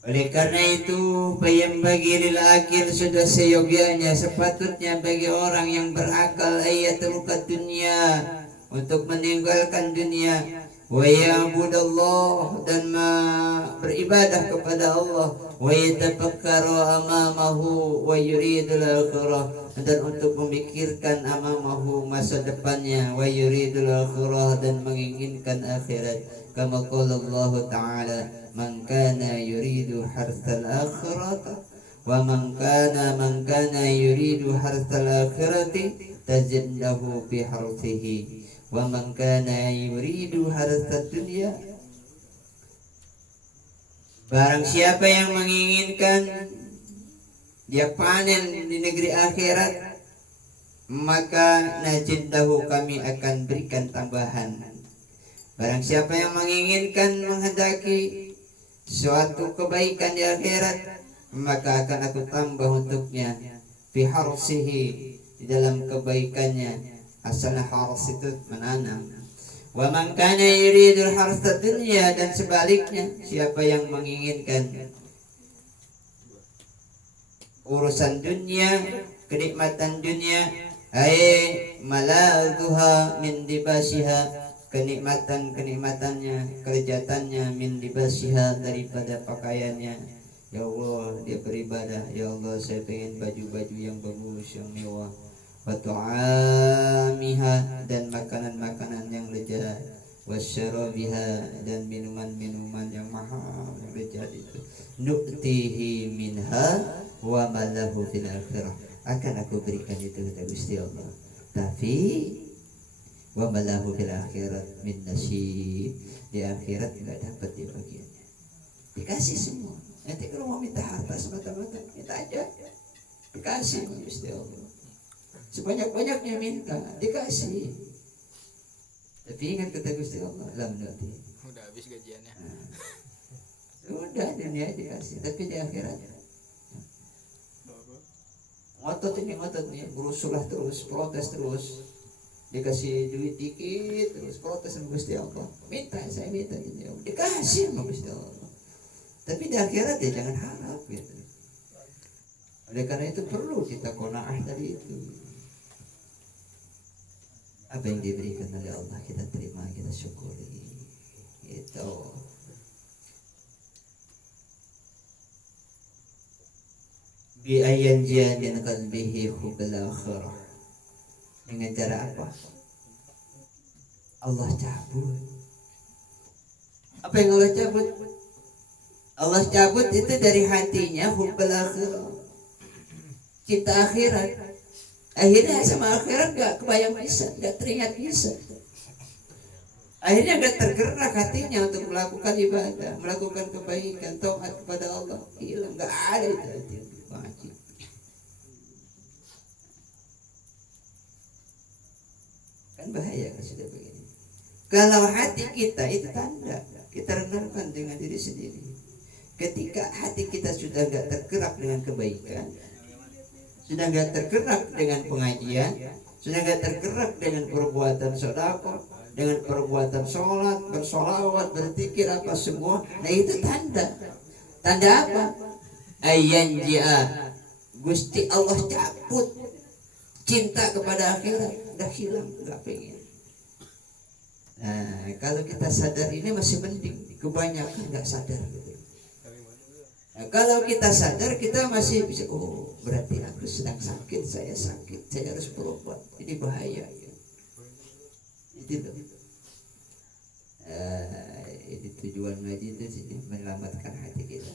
Oleh karena itu, bagi lil akil, sudah seyogianya, sepatutnya bagi orang yang berakal ayatul dunia, untuk meninggalkan dunia, wa ya'budallah, dan beribadah kepada Allah, wa yatafakkaru amamahu wa yuridul akhirah, dan untuk memikirkan amamahu, masa depannya, wa yuridul akhirah, dan menginginkan akhirat. Kama qala Allah Ta'ala, man kana yuridu harsal akhirati wa man kana yuridu harsal akhirati tajidnahu fi harsihi wa man kana yuridu harsad dunya. Barang siapa yang menginginkan dia panen di negeri akhirat, maka najidnahu, kami akan berikan tambahan. Barang siapa yang menginginkan menghendaki suatu kebaikan di akhirat, maka akan aku tambah untuknya fi harsihi, di dalam kebaikannya. Asal hars itu menanam. Wa man kana yuridul harsad dunya, dan sebaliknya, siapa yang menginginkan urusan dunia, kenikmatan dunia, ay maladuha min dibasiha, kenikmatannya, kelezatannya, min libasiha, daripada pakaiannya. Ya Allah, dia beribadah, ya Allah saya pengen baju-baju yang bagus, yang mewah. Wa tu'amiha, dan makanan-makanan yang lezat. Wa syarabiha, dan minuman-minuman yang mahal, yang lezat itu. Nu'tihi minha wa malahu fil akhirah, akan aku berikan itu kata Gusti Allah, tapi wa malahu fil akhirat min nasib, di akhirat tidak dapat di bagiannya. Dikasih semua. Nanti kalau mau minta harta semata-mata, minta aja, dikasih Gusti Allah. Sebanyak-banyaknya minta, dikasih. Tapi ingat kata Gusti Allah, lam nu'ti. Udah habis gajiannya. Sudah dunia dikasih, tapi di akhirat ngotot nih, berusulah terus, protes terus. Dikasih duit dikit terus protes sama Gusti Allah, saya minta gitu, dikasih sama Gusti Allah. Tapi di akhirat ya jangan harap gitu. Oleh karena itu perlu kita qanaah tadi itu. Apa yang diberikan oleh Allah kita terima, kita syukuri. Itu. Bi ayyan min qalbihi hubbul akhirah. Dengan cara apa? Allah cabut. Apa yang Allah cabut? Allah cabut itu dari hatinya hubbul akhirah, cinta akhirat. Akhirnya sama akhirat gak kebayang bisa, gak teringat bisa. Akhirnya gak tergerak hatinya untuk melakukan ibadah, melakukan kebaikan, taat kepada Allah. Hilang, gak ada itu hati. Wajib. Kan bahaya kalau sudah begini. Kalau hati kita itu tanda, kita renungkan dengan diri sendiri. Ketika hati kita sudah gak tergerak dengan kebaikan, sudah gak tergerak dengan pengajian, sudah gak tergerak dengan perbuatan sedekah, dengan perbuatan sholat, bersolawat, berzikir apa semua, nah itu tanda. Tanda apa? ayyanji'a, Gusti Allah cabut cinta kepada akhirat, udah hilang, nggak pengen. Nah, kalau kita sadar ini masih mending, kebanyakan nggak sadar gitu. Nah, kalau kita sadar kita masih bisa, oh berarti aku sedang sakit, saya harus berobat, ini bahaya ya. Itu loh. Ini tujuan ngaji itu sini, menyelamatkan hati kita.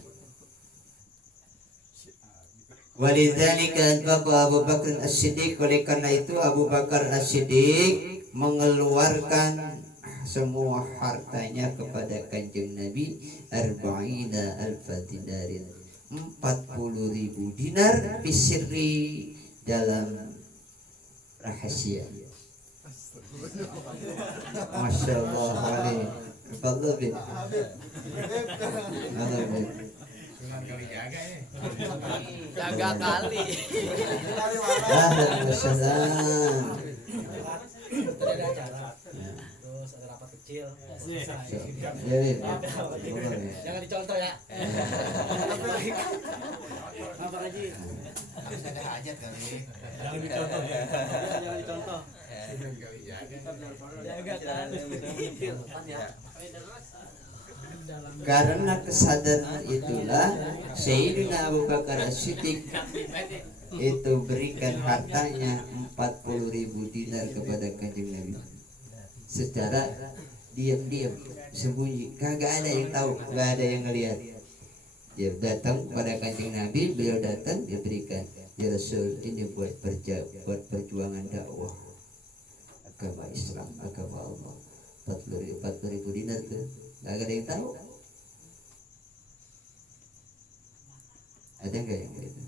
Walidzalika anfaqa Abu Bakar As-Siddiq, oleh karena itu Abu Bakar As-Siddiq mengeluarkan semua hartanya kepada Kanjeng Nabi, arba'ina alfa dinarin, 40.000 dinar, bisirri, dalam rahasia. Masya Allah, wali Fadl bin Jaga kali. Waalaikumsalam. Tadi ada acara, terus ada rapat kecil. Jangan dicontoh ya. Apa Haji? Ada hajat kali. Jangan dicontoh ya. Jangan dicontoh. Karena kesadaran itulah Sayyidina Abu Bakar As-Siddiq itu berikan hartanya 40.000 dinar kepada Kanjeng Nabi secara diam-diam, sembunyi, kagak ada yang tahu, nggak ada yang ngelihat. Dia datang kepada Kanjeng Nabi, beliau datang, dia berikan, ya Rasul, ini buat perjuangan dakwah agama Islam, agama Allah. 40.000 dinar tuh, nggak ada yang tahu. Ada nggak yang begitu?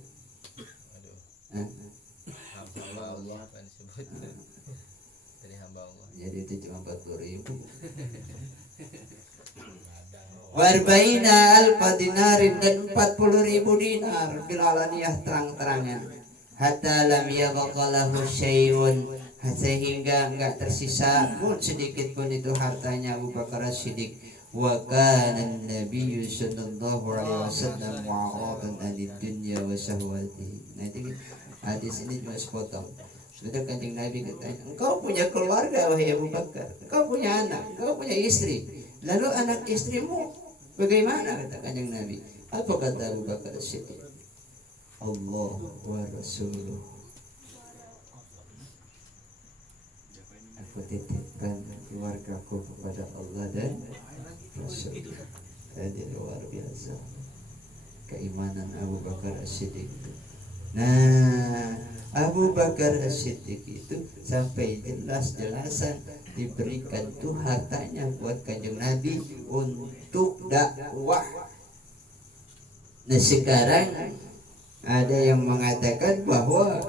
Hamba Allah kan disebut. Dari hamba Allah. Jadi itu cuma 40.000. Warbaina alfa dinarin, dan 40.000 dinar bil alaniyah, terang-terangan. Hatta lam yabqalahu syai'un, sehingga enggak tersisa pun sedikit pun itu hartanya Abu Bakar As-Siddiq. Wa kana an-nabiy sallallahu alaihi wasallam mu'aradan anid dunya wa syahwatihi. Nah itu hadis ini cuma sepotong. Sudah Kanjeng Nabi katanya, engkau punya keluarga wahai Abu Bakar, engkau punya anak, engkau punya istri. Lalu anak istrimu bagaimana, kata Kanjeng Nabi? Apa kata Abu Bakar As-Siddiq? Allah wa Rasuluh, aku titipkan keluargaku kepada Allah dan Rasul. Jadi luar biasa keimanan Abu Bakar As-Siddiq itu. Nah, Abu Bakar As-Siddiq itu sampai jelas-jelasan diberikan tuh hartanya buat Kanjeng Nabi untuk dakwah. Nah sekarang ada yang mengatakan bahwa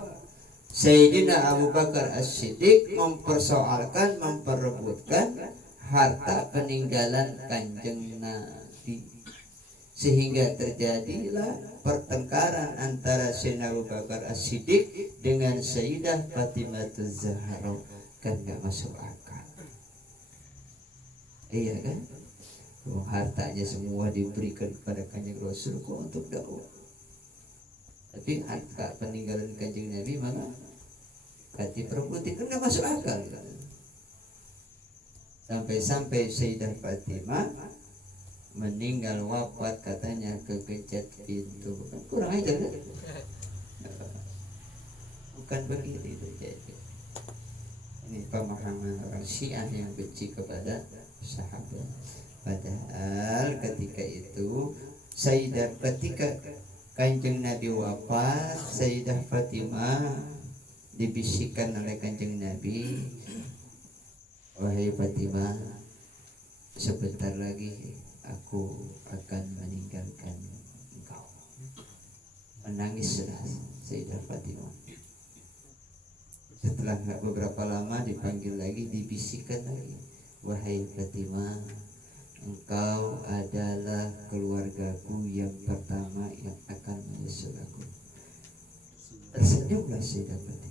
Sayyidina Abu Bakar As-Siddiq mempersoalkan, memperebutkan harta peninggalan Kanjeng Nabi, sehingga terjadilah pertengkaran antara Sayyidina Abu Bakar As-Siddiq dengan Sayyidah Fatimah Az-Zahra. Kan gak masuk akal, iya kan? Hartanya semua diberikan kepada Kanjeng Rasul kok untuk dakwah, tapi harta peninggalan Kanjeng Nabi malah diperebutin, kan gak masuk akal kan? Sampai-sampai Sayyidah Fatimah meninggal wafat, katanya kegencet pintu. Kan kurang ajar kan? Bukan begitu terjadi. Ini pemahaman orang Syiah yang benci kepada sahabat. Padahal ketika itu ketika Kanjeng Nabi wafat, Sayyidah Fatimah dibisikkan oleh Kanjeng Nabi, wahai Fatimah, sebentar lagi aku akan meninggalkan engkau. Menangislah Sayyidah Fatimah. Setelah beberapa lama dipanggil lagi, dibisikkan lagi, wahai Fatimah, engkau adalah keluargaku yang pertama yang akan menyusul aku. Tersenyumlah Sayyidah Fatimah.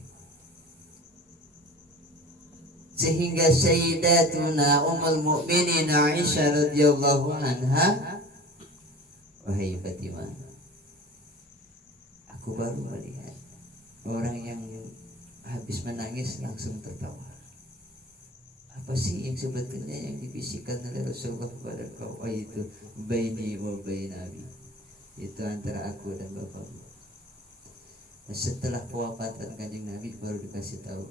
Sehingga Sayyidatuna Ummul Mukminin Aisyah radhiyallahu anha, wahai Fatimah, aku baru melihat orang yang habis menangis langsung tertawa. Apa sih yang sebetulnya yang dibisikkan oleh Rasulullah kepada kau? Oh, itu baini wa bain abi, itu antara aku dan bapakmu. Nah, setelah kewafatan Kanjeng Nabi baru dikasih tahu,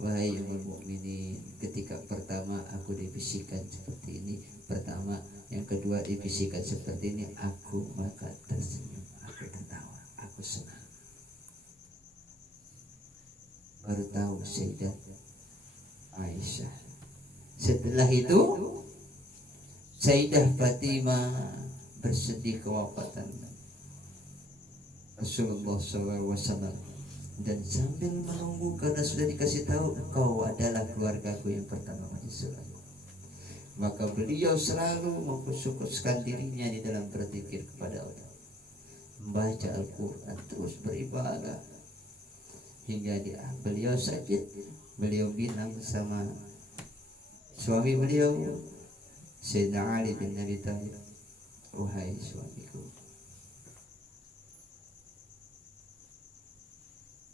wahai ummul mukminin, ketika pertama aku dibisikkan seperti ini, pertama, yang kedua dibisikkan seperti ini, aku maka tersenyum, aku tertawa, aku senang. Baru tahu Sayyidah Aisyah. Setelah itu Sayyidah Fatimah bersedih kewafatan Rasulullah SAW, dan sambil menunggu karena sudah dikasih tahu kau adalah keluargaku yang pertama mati surga, maka beliau selalu memfokuskan dirinya di dalam berzikir kepada Allah, membaca Al-Quran, terus beribadah hingga beliau sakit. Beliau bilang sama suami beliau Sayyidina Ali bin Abi Thalib, wahai suamiku,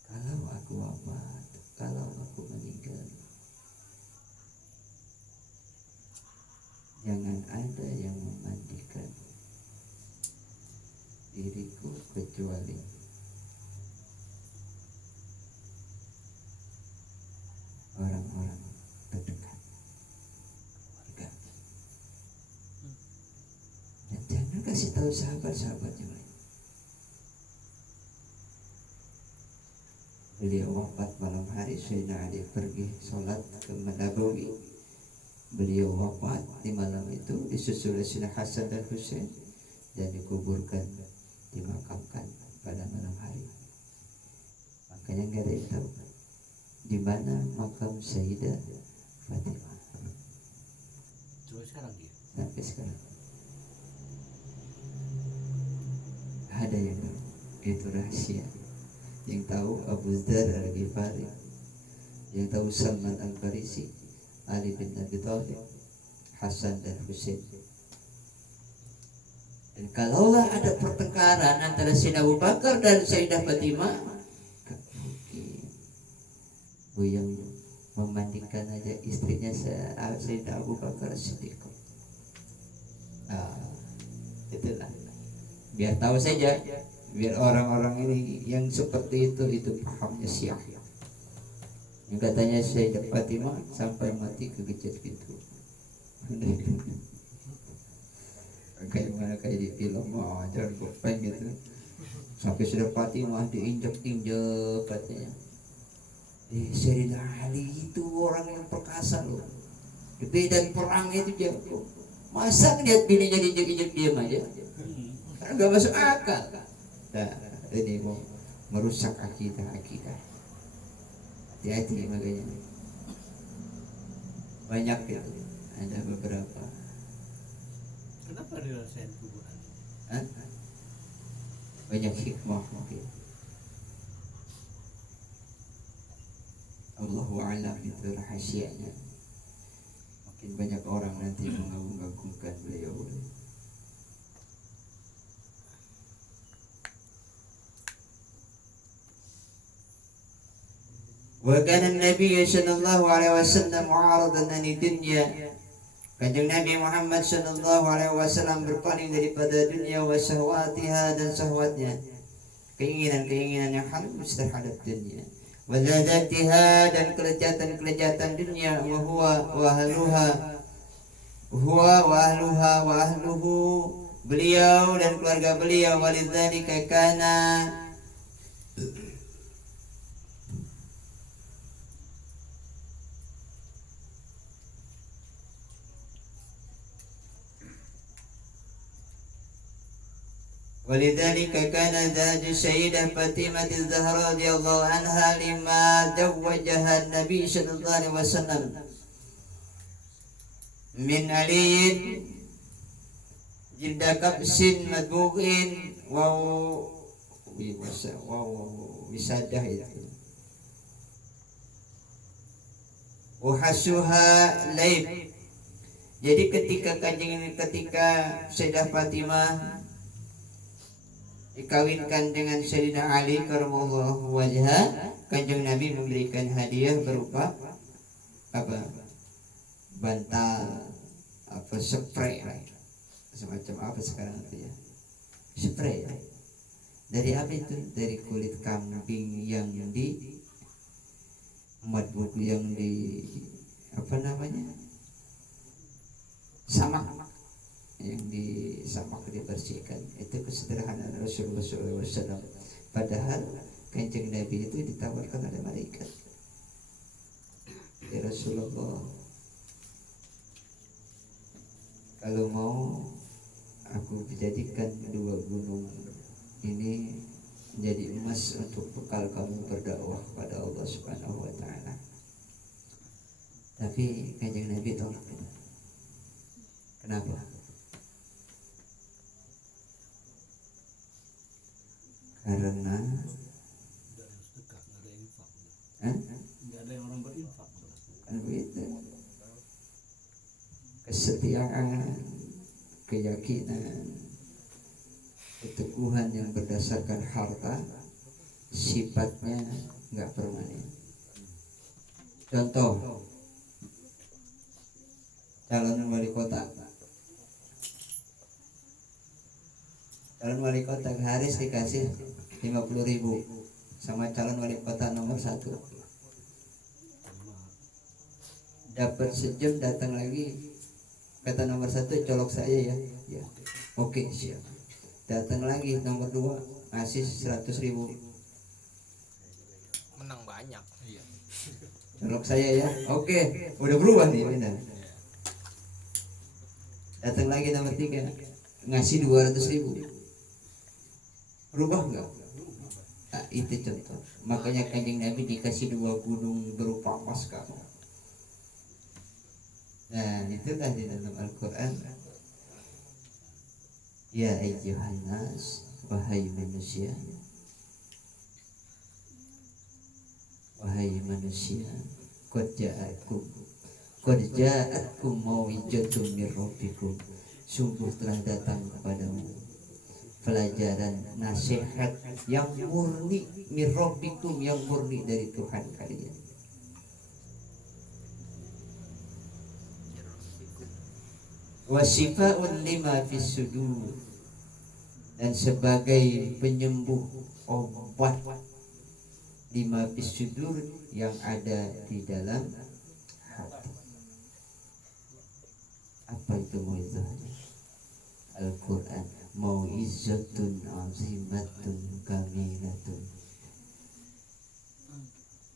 kalau aku wafat, kalau aku meninggal, jangan ada yang memandikan diriku kecuali orang-orang terdekat, keluarga. Dan jangan kasih tahu sahabat-sahabat yang lain. Beliau wafat malam hari, Sayyidina Ali pergi sholat ke Nabawi. Beliau wafat di malam itu, disusul oleh Sayyidina Hasan dan Husain, dan dikuburkan, dimakamkan pada malam hari. Makanya nggak ada yang tahu di mana makam Sayyidah Fatimah Terus sekarang dia. sampai sekarang. Ada yang tahu, itu rahasia. Yang tahu Abu Dzar Al-Ghifari, yang tahu Salman Al-Farisi, Ali bin Abi Thalib, Hasan dan Husain. Dan kalaulah ada pertengkaran antara Sayyidina Abu Bakar dan Sayyidah Fatimah, gak mungkin yang memandikan aja istrinya Sayyidina Abu Bakar Siddiq. Itulah, biar tahu saja, biar orang-orang ini yang seperti itu pahamnya Syiah. Yang katanya Sayyidah Fatimah sampai mati kegejet gitu. Kayak di film aja gopeng gitu. Sampai sudah Fatimah diinjak-injak katanya. Sayyidina Ali itu orang yang perkasa loh. Di medan perang itu jago. Masa lihat bininya diinjak-injak diam aja? Karena gak masuk akal. Nah, ini mau merusak akidah. Hati-hati makanya. Banyak itu. Ada beberapa. Kenapa dirasain kuburan? Banyak hikmah mungkin. Allahu a'lam, itu rahasianya. Makin banyak orang nanti mengagung-agungkan beliau. Wa kana an-nabiy sallallahu alaihi wasallam mu'aradan an dunya. Kanjeng Nabi Muhammad sallallahu alaihi wasallam berpaling daripada dunia wa syahwatiha, dan syahwatnya, keinginan-keinginan yang halus terhadap dunia, wa ladzatiha, dan kelezatan-kelezatan dunia, wa ahluhu, beliau dan keluarga beliau, walidzalika kana ولذلك كان زاد السيدة فاطمة الزهراء رضي الله عنها لما زوجها النبي صلى الله عليه وسلم من علي جلد كبس مدبوغ وساده وحسها ليب. Jadi ketika Sayyidah Fatimah dikawinkan dengan Sayyidina Ali karramallahu wajhah. Kanjeng Nabi memberikan hadiah berupa apa? Bantal, apa spray, semacam apa sekarang itu ya? Spray. Dari apa itu? Dari kulit kambing yang di madbuk, yang di apa namanya? Samak, yang disamak dibersihkan. Itu kesederhanaan Rasulullah SAW. Padahal Kanjeng Nabi itu ditawarkan oleh malaikat. Ya Rasulullah, kalau mau aku jadikan dua gunung ini menjadi emas untuk bekal kamu berdakwah kepada Allah Subhanahu wa taala. Tapi Kanjeng Nabi tolak. Kenapa? Karena Nggak ada yang orang berinfak. kan begitu. Kesetiaan, keyakinan, keteguhan yang berdasarkan harta sifatnya nggak permanen. Contoh, calon wali kota. Calon wali kota Haris dikasih 50.000 sama calon wali kota nomor 1. Dapat sejam, datang lagi, kata nomor 1, colok saya ya. Ya. Oke, siap. Datang lagi nomor 2, ngasih 100.000. Menang banyak. Colok saya ya. Oke, udah berubah nih benar. Datang lagi nomor 3, ngasih 200.000. Berubah enggak? Nah, itu contoh. Makanya Kanjeng Nabi dikasih 2 gunung berupa emas kamu. Nah, itulah di dalam Al-Quran. Ya ayyuhan nas, wahai manusia. Wahai manusia, qad ja'atkum mau'izatun min rabbikum. Sungguh telah datang kepadamu pelajaran nasihat yang murni min rabbikum, yang murni dari Tuhan kalian. Wasifa'un lima fis sudur, dan sebagai penyembuh obat lima fis sudur yang ada di dalam hati. Apa itu mau'izahnya? Al-Quran, mau'izatun azimatun kamilatun.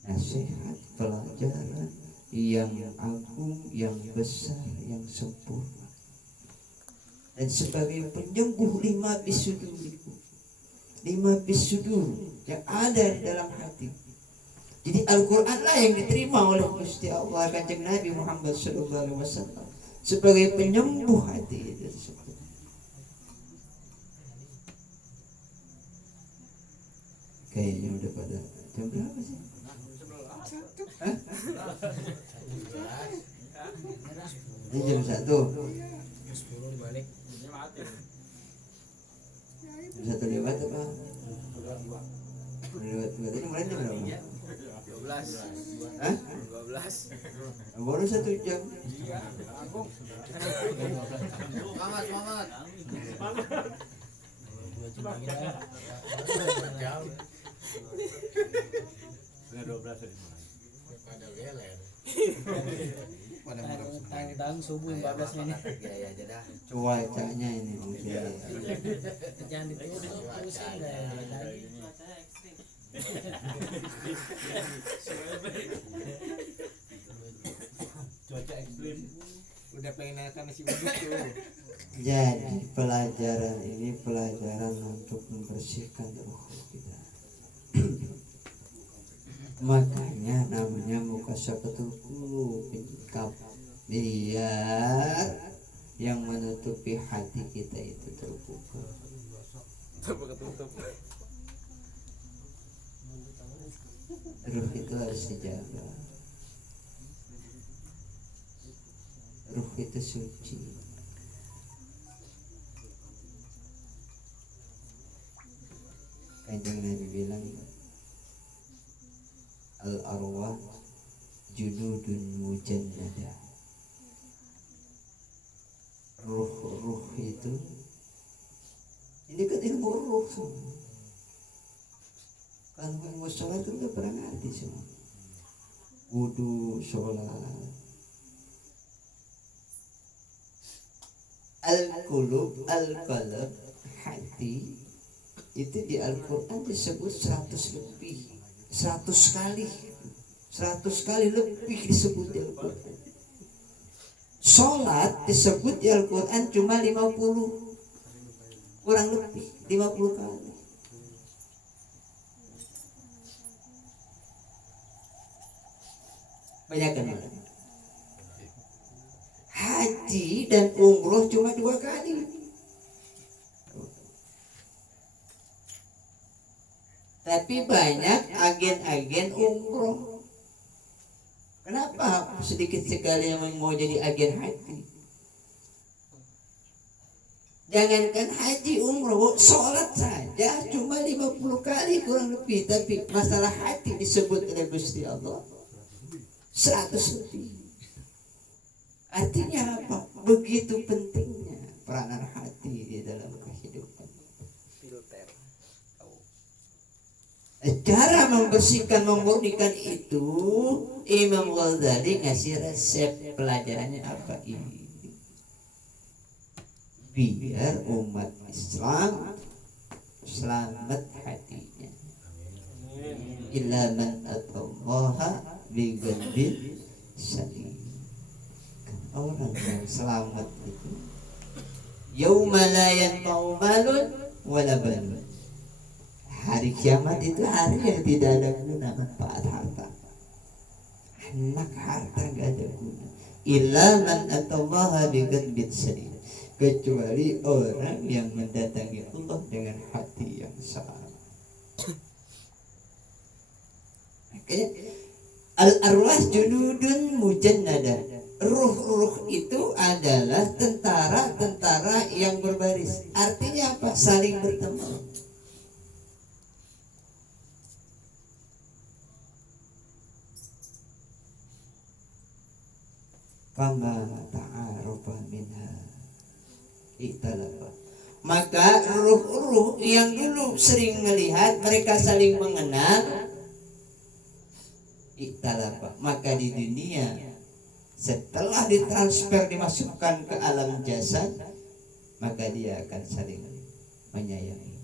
Nasihat, pelajaran yang agung, yang besar, yang sempurna. Dan sebagai penyembuh lima bisudur, 5 bisudur yang ada di dalam hati. Jadi Al-Quran lah yang diterima oleh Gusti Allah, Kanjeng Nabi Muhammad SAW sebagai penyembuh hati itu tersebut. Kayaknya udah pada jam berapa sih? Hah? Ini jam 1. Jam 1 lewat apa? Lewat tadi mulai jam berapa? 12. Hah? 12. Baru 1 jam. Semangat. Tang subuh 14 menit. Ya aja dah. Cuacanya ini mungkin. Jangan diterusin deh. Cuaca ekstrim. Udah pengen naikkan nasi uduk tuh. Jadi pelajaran ini pelajaran untuk membersihkan roh kita. Makanya namanya mukasafatul qulub, biar yang menutupi hati kita itu terbuka. Ketutup. Ruh itu harus dijaga. Ruh itu suci. Kanjeng Nabi bilang al arwah junudun mujannada. Ruh itu ini kan ilmu ruh semua. Kan ilmu sholat itu udah pernah ngerti semua. Wudu, sholat. Al-qulub, al-qalb, hati itu di Al-Quran disebut 100 lebih, 100 kali, 100 kali lebih disebut di Al-Quran. Sholat disebut di Al-Quran cuma 50, kurang lebih 50 kali. Banyak kan? Haji dan umroh cuma 2 kali. Tapi banyak agen-agen umroh. Kenapa sedikit sekali yang mau jadi agen haji? Jangankan haji umroh, sholat saja cuma 50 kali kurang lebih. Tapi masalah hati disebut oleh Gusti Allah 100 lebih. Artinya apa? Begitu pentingnya peranan hati di dalam kehidupan. Filter. Cara membersihkan, memurnikan itu Imam Ghazali ngasih resep pelajarannya apa ini? Biar umat Islam selamat hatinya. Illa man atallaha biqalbin salim. Orang yang selamat itu yauma la yanfa'u malun wala banun. Hari kiamat itu hari yang tidak ada guna manfaat harta. Anak harta gak ada guna. Illa man atallaha biqalbin salim. Kecuali orang yang mendatangi Allah dengan hati yang selamat. Makanya al-arwah junudun mujannada. Ruh-ruh itu adalah tentara-tentara yang berbaris. Artinya apa? Saling bertemu. Fama ta'arufa minha iktalafa. Maka ruh-ruh yang dulu sering melihat, mereka saling mengenal, iktalafa. Maka di dunia setelah ditransfer, dimasukkan ke alam jasad, maka dia akan saling menyayangi.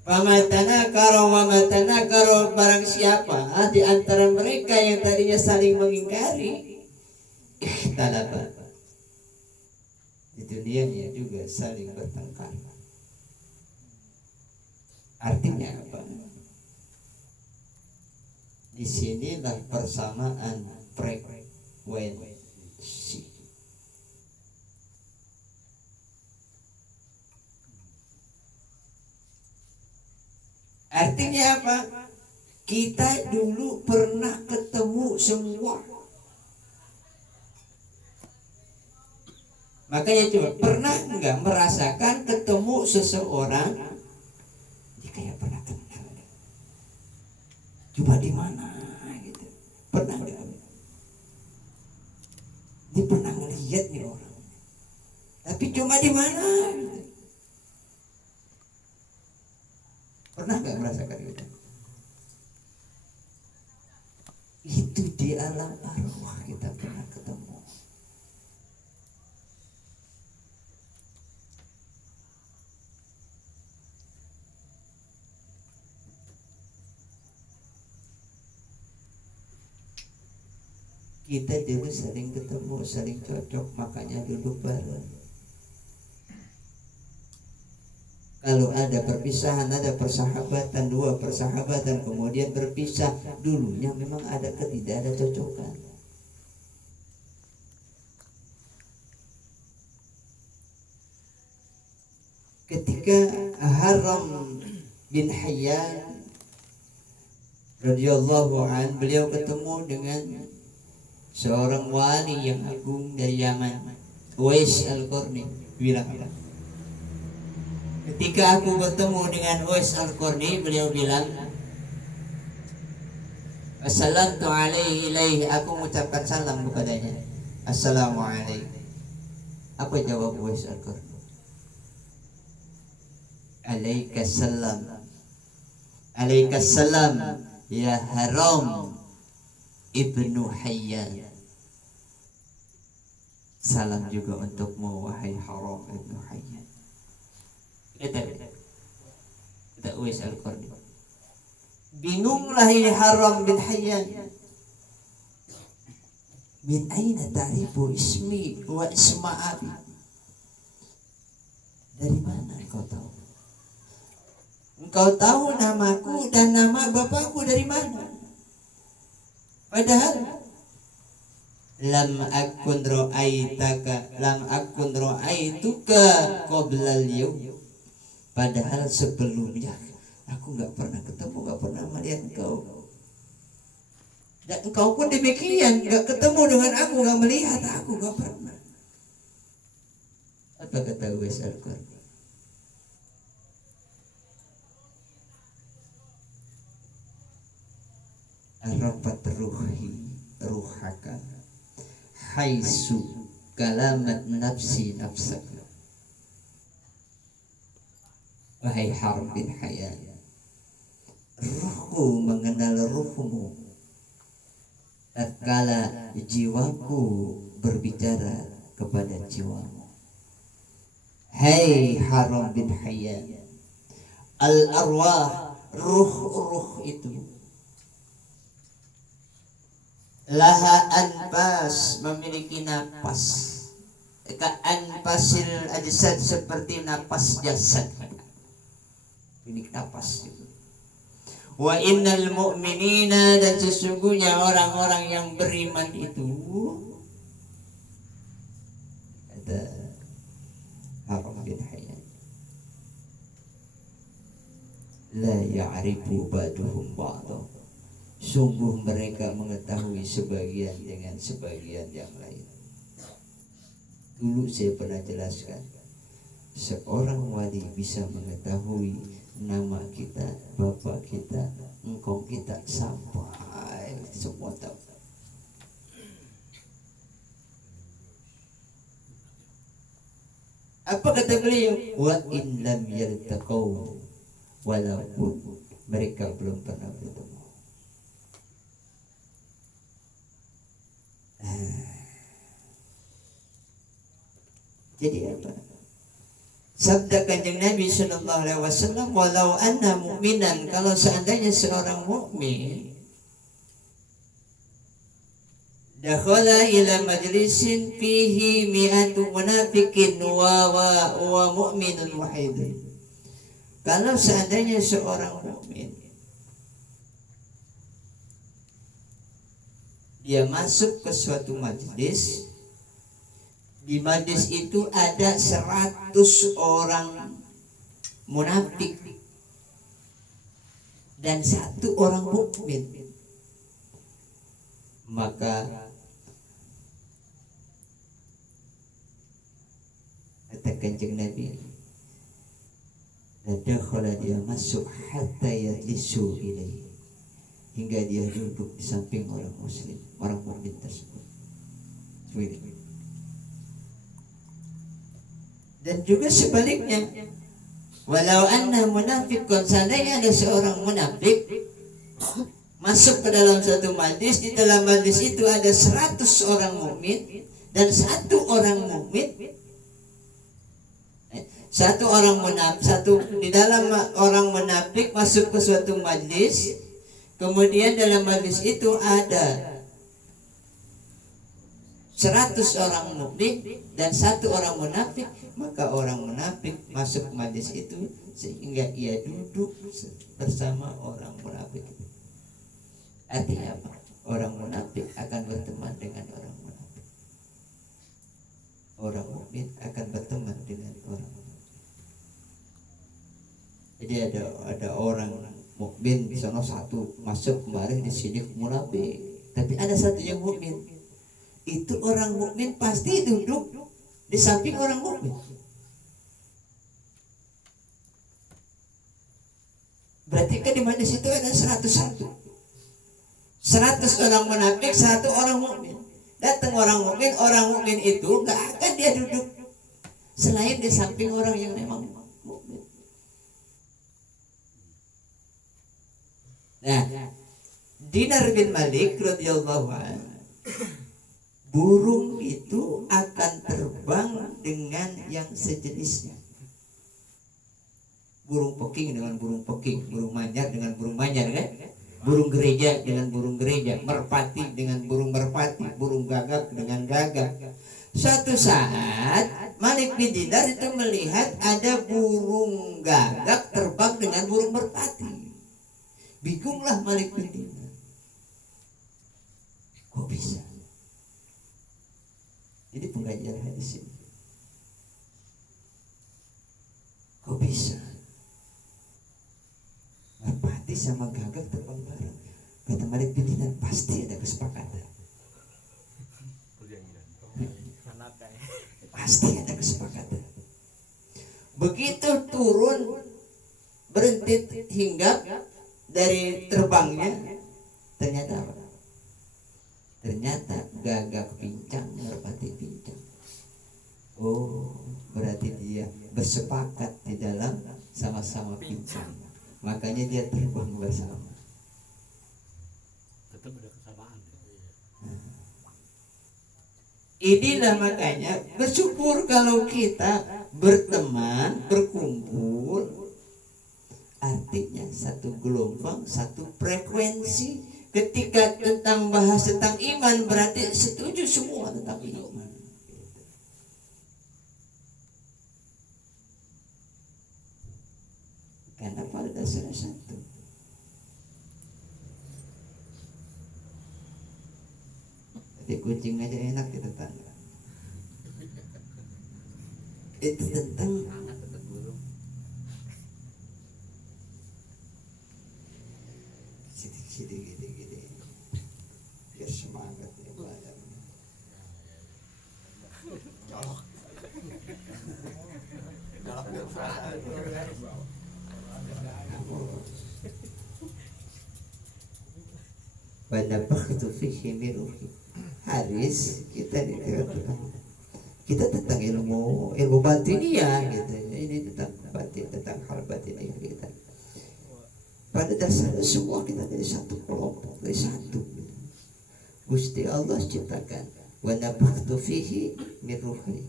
Pamatanakaro wa matanakaro, barang siapa di antara mereka yang tadinya saling mengingkari, ikhtalafah, di dunianya juga saling bertengkar. Artinya apa? Disinilah persamaan frekuensi. Artinya apa? Kita dulu pernah ketemu semua. Makanya coba, pernah enggak merasakan ketemu seseorang kayak pernah kenal? Coba di mana gitu? Pernah enggak? Dia pernah ngelihat nih orang. Tapi cuma di mana gitu? Pernah nggak merasakan itu? Itu di alam arwah kita pernah ketemu. Kita dulu saling ketemu, saling cocok, makanya duduk bareng. Kalau ada perpisahan, ada persahabatan, 2 persahabatan kemudian berpisah, dulunya memang ada ketidakcocokan. Ketika Haram bin Hayyan radhiyallahu an, beliau ketemu dengan seorang wali yang agung dari Yaman, Uwais Al-Qarni, bilang apa? Ketika aku bertemu dengan Uwais Al-Qarni, beliau bilang, Assalamtu alaihi, aku mengucapkan salam kepadanya. Assalamualaikum. Apa jawab Uwais Al-Qarni? Alaikassalam. Alaikassalam ya Haram Ibnu Hayyan. Salam juga untukmu wahai Haram Ibnu Hayyan. Kata Uwais Al-Qarni, bingunglah ini Haram bin Hayyan. Min aina ta'rifu ismi wa isma abi? Dari mana engkau tahu? Engkau tahu namaku dan nama bapakku dari mana? Padahal lam akun ra'aituka qabla al-yawm. Padahal sebelumnya aku nggak pernah ketemu, nggak pernah melihat engkau. Dan engkau pun demikian, nggak ketemu dengan aku, nggak melihat aku, nggak pernah. Apa kata Uwais Al-Qarni? Arafat ruhaka haisu kalamat nafsi nafsaka. Wahai Haram bin Hayyan, ruhku mengenal ruhmu tatkala jiwaku berbicara kepada jiwamu. Hai Haram bin Hayyan, al-arwah, ruh-ruh itu laha anfas, memiliki napas, ka anfasil ajsad, seperti napas jasad, milik napas itu. Wa innal mu'minina, dan sesungguhnya orang-orang yang beriman itu, kata Haram bin Hayyan, la ya'rifu ba'duhum ba'dah, sungguh mereka mengetahui sebagian dengan sebagian yang lain. Dulu saya pernah jelaskan, seorang wali bisa mengetahui nama kita, bapak kita, engkau kita, sampai semua tahu. Apa kata beliau? Wa in lam yaltaqau, walaupun mereka belum pernah bertemu. Jadi apa? Sabda Kanjeng Nabi sallallahu alaihi wasallam, walau anna mu'minan, kalau seandainya seorang mukmin dakhala ila majlisin fihi mi'atu munafiqin wa mu'minun wahidun. Kalau seandainya seorang mukmin dia masuk ke suatu majlis, di majlis itu ada 100 orang munafik dan 1 orang mukmin, maka kata Kanjeng Nabi, dakhala, dia masuk hatta yajlisu ilaihi, hingga dia duduk di samping orang muslim, orang mukmin tersebut. Dan juga sebaliknya, walau anna munafiqun, seandainya ada seorang munafik masuk ke dalam satu majlis, di dalam majlis itu ada 100 orang mukmin dan 1 orang mukmin, satu orang munafik, di dalam orang munafik masuk ke suatu majlis, kemudian dalam majlis itu ada 100 orang mukmin dan 1 orang munafik, maka orang munafik masuk ke majlis itu sehingga ia duduk bersama orang munafik. Artinya apa? Orang munafik akan berteman dengan orang munafik. Orang mukmin akan berteman dengan orang munafik. Jadi ada orang mukmin di sana 1 masuk kemarin, di sini munafik. Tapi ada 1 yang mukmin. Itu orang mukmin pasti duduk di samping orang mukmin. Berarti kan di mana situ ada 101. 100 orang munafik, 1 orang mukmin. Datang orang mukmin itu nggak akan dia duduk selain di samping orang yang memang mukmin. Nah, Dinar bin Malik radhiyallahu anhu, burung itu akan terbang dengan yang sejenisnya. Burung peking dengan burung peking, burung manyar dengan burung manyar, kan? Burung gereja dengan burung gereja, merpati dengan burung merpati, burung gagak dengan gagak. Suatu saat Malik bin Dinar itu melihat ada burung gagak terbang dengan burung merpati. Bingunglah Malik bin Dinar. Kok bisa? Ini pengajian hadis ini. Kok bisa? Merpati sama gagak terbang bareng. Kata Malik bin Dinar, pasti ada kesepakatan. Pasti ada kesepakatan. Begitu turun, berhenti hinggap dari terbangnya, ternyata apa? Ternyata gagak pincang, merpati pincang. Oh, berarti dia bersepakat di dalam sama-sama pincang. Makanya dia terbang bersama. Tetap ada kesamaan. Inilah makanya bersyukur kalau kita berteman, berkumpul. Artinya satu gelombang, satu frekuensi. Ketika tentang bahas tentang iman, berarti setuju semua tentang iman. Karena pada dasarnya satu. Tapi kucing aja enak di tetangga. Itu tentang sidik gini biar semangat ya belajar. Wanabakhtu fihi min ruhi. Haris kita kita tentang ilmu batiniyah gitu. Ini tentang batin, tentang hal batiniyah kita. Pada dasarnya semua kita dari satu kelompok, dari satu. Gusti Allah ciptakan wanabakhtu fihi min ruhi.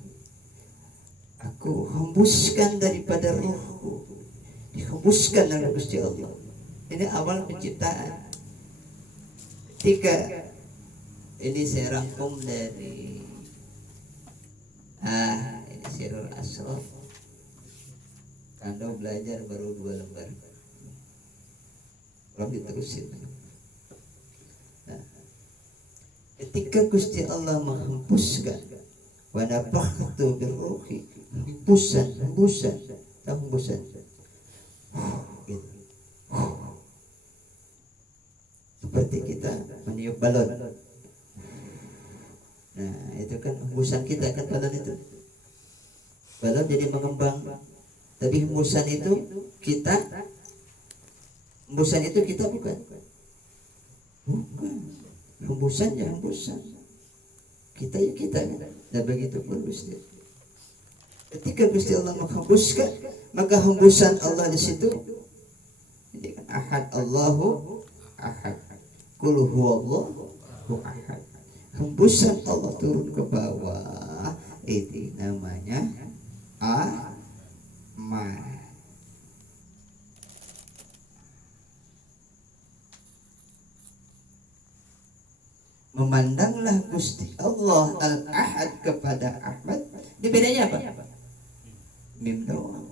Aku hembuskan daripada ruhku, dihembuskan oleh Gusti Allah. Ini awal penciptaan. Tiga, ini saya rangkum dari ini Sirul Asraf. Anda belajar baru 2 lembar, belum diterusin. Nah, ketika Gusti Allah menghembuskan wa nafakhtu birruhi, hembusan gitu. Seperti kita meniup balon. Nah, itu kan hembusan kita kan balon itu. Balon jadi mengembang. Tapi hembusan itu kita bukan. Bukan. Hembusannya hembusan. Kita ya kita. Dan begitu pun Gusti. Ketika Gusti Allah menghembuskan, maka hembusan Allah di situ. Jadi kan ahad, Allahu ahad. Qul huwallahu ahad. Hembusan Allah turun ke bawah, itu namanya aman. Memandanglah Gusti Allah Al-Ahad kepada Ahmad. Ini bedanya apa? Mim doang.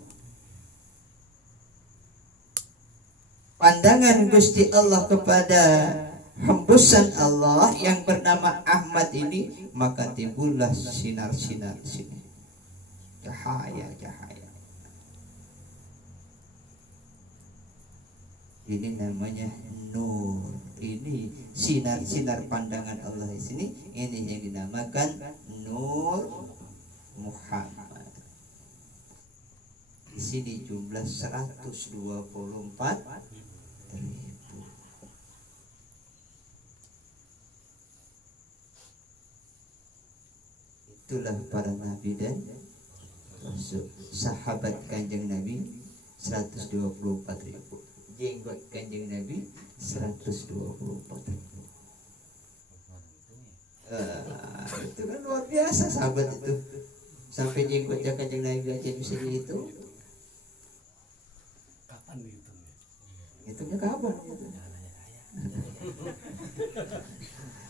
Pandangan Gusti Allah kepada hembusan Allah yang bernama Ahmad ini, maka timbullah sinar-sinar sini, cahaya. Ini namanya nur. Ini sinar-sinar pandangan Allah di sini. Ini yang dinamakan Nur Muhammad. Di sini jumlah 124 ribu. Itulah para nabi dan rasul. Sahabat kanjeng Nabi 124.000. Jenggot kanjeng Nabi 124.000. Itu kan luar biasa sahabat itu. Sampai jenggotnya kanjeng Nabi aja bisa dihitung. Kapan dihitungnya? Hitungnya kapan?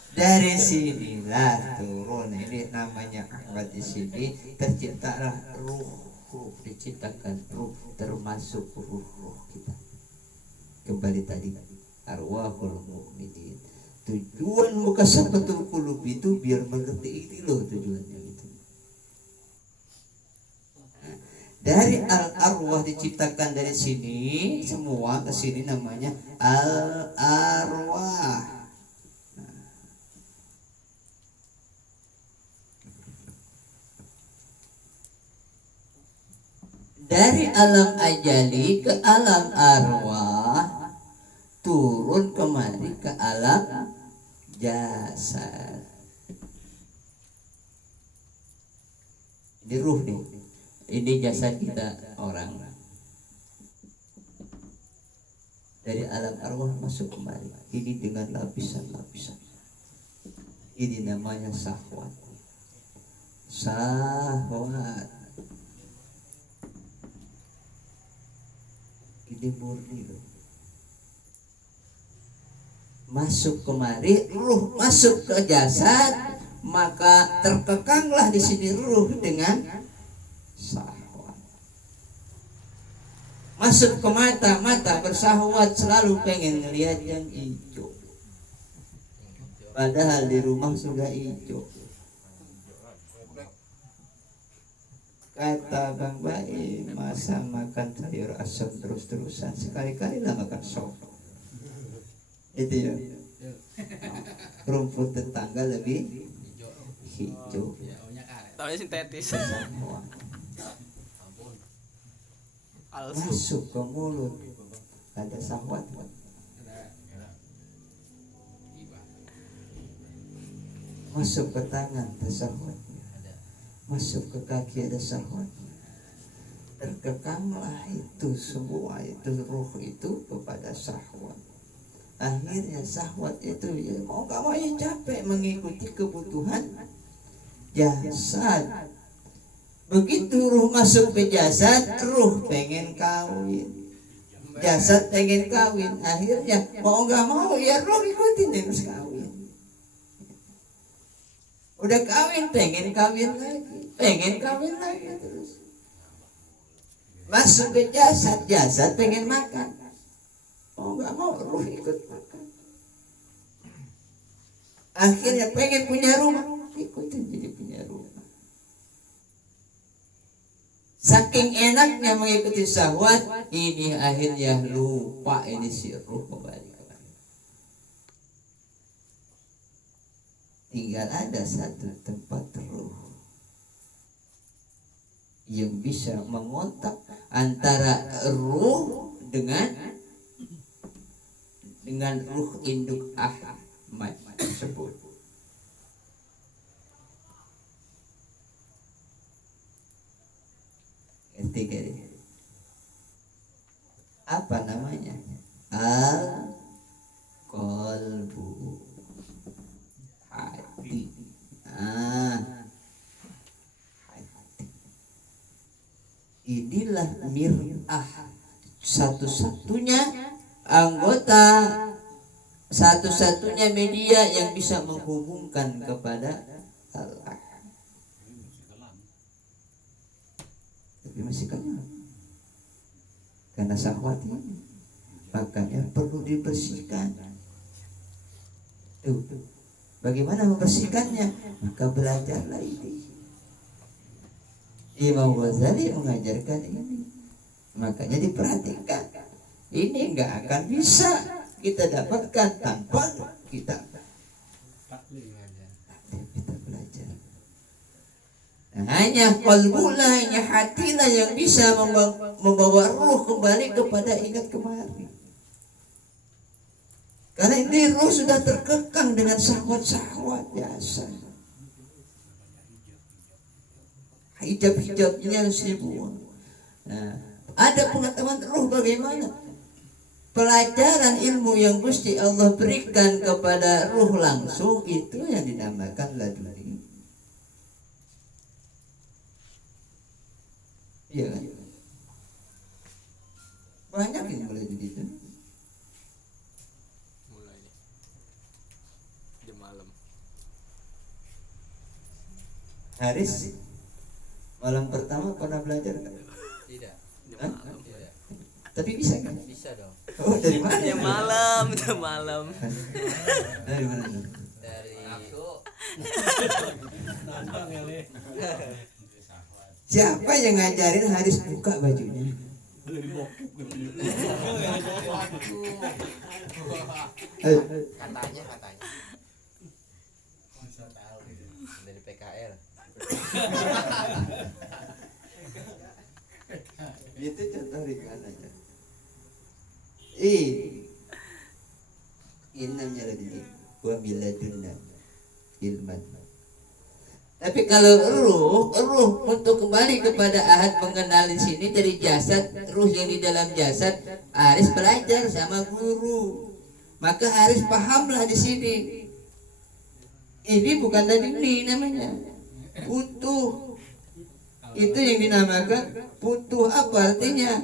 Dari sinilah turun, ini namanya akhlak. Di sini terciptalah ruh diciptakan ruh, termasuk ruh kita. Kembali tadi arwahul mukminin. Tujuan mukasabatul qulub itu biar mengerti itu loh tujuannya gitu. Dari al-arwah diciptakan dari sini, semua ke sini namanya al-arwah. Dari alam ajali ke alam arwah, turun kemari ke alam jasad. Ini ruh nih. Ini jasad kita orang. Dari alam arwah masuk kemari. Ini dengan lapisan-lapisan. Ini namanya sahwat. Sahwat. Ini murni loh. Masuk kemari, ruh masuk ke jasad, maka terkekanglah di sini ruh dengan syahwat. Masuk ke mata, mata bersahwat selalu pengen ngelihat yang hijau. Padahal di rumah sudah hijau. Kata Bang Baim, masa makan sayur asam terus-terusan, sekali-kali lah makan sop. Itu ya. Rumput tetangga lebih hijau. Taunya sintetis. Palsu. Masuk ke mulut ada syahwat. Masuk ke tangan ada syahwat. Masuk ke kaki ada syahwat. Terkekanglah itu semua, itu ruh itu kepada syahwat. Akhirnya syahwat itu ya mau gak mau ya capek mengikuti kebutuhan jasad. Begitu ruh masuk ke jasad, ruh pengen kawin, jasad pengen kawin. Akhirnya mau gak mau ya ruh ikutin terus kawin. Udah kawin pengen kawin lagi terus. Masuk ke jasad, jasad pengen makan. Mau gak mau ruh ikut makan. Akhirnya pengen punya rumah, ikutin jadi punya rumah. Saking enaknya mengikuti syahwat, ini akhirnya lupa ini si ruh kembali. Tinggal ada satu tempat ruh yang bisa mengontak antara ruh dengan ruh induk Ahmad tersebut. Ketiga ini. Apa namanya? Al-qalbu, hati. Hati. Inilah mir'ah, satu-satunya anggota, satu-satunya media yang bisa menghubungkan kepada Allah. Tapi masih kelam karena syahwat ini, makanya perlu dibersihkan. Tuh, bagaimana membersihkannya? Maka belajarlah ini. Imam Ghazali mengajarkan ini, makanya diperhatikan. Ini enggak akan bisa kita dapatkan tanpa kita belajar. Nah, hanya qalbulah, hanya hatilah yang bisa membawa ruh kembali kepada ingat kemarin. Karena ini roh sudah terkekang dengan syahwat-syahwat biasa. Hijab-hijabnya harus dibuang. Nah, ada pengetahuan roh bagaimana? Pelajaran ilmu yang Gusti Allah berikan kepada ruh langsung itu yang dinamakan laduni. Iya kan? Banyak yang mulai begitu. Mulai nih. Jam malam. Haris, malam pertama pernah belajar kan? Tidak. Jam Hah? malam. Tidak. Tapi bisa kan? Bisa dong. Oh, dari mana? Jam malam, jam malam. Dari mana? Dari aku. Nantang ya Le. Siapa yang ngajarin Haris buka bajunya? Katanya. Bisa tahu. Dari PKL. Itu contoh ringan aja. Ini namanya lagi wa miladunna ilman. Tapi kalau ruh untuk kembali kepada ahad mengenal di sini dari jasad, ruh yang di dalam jasad, Haris belajar sama guru. Maka Haris pahamlah di sini. Ini bukan tadi ini namanya. Utuh. Itu yang dinamakan putuh. Apa artinya?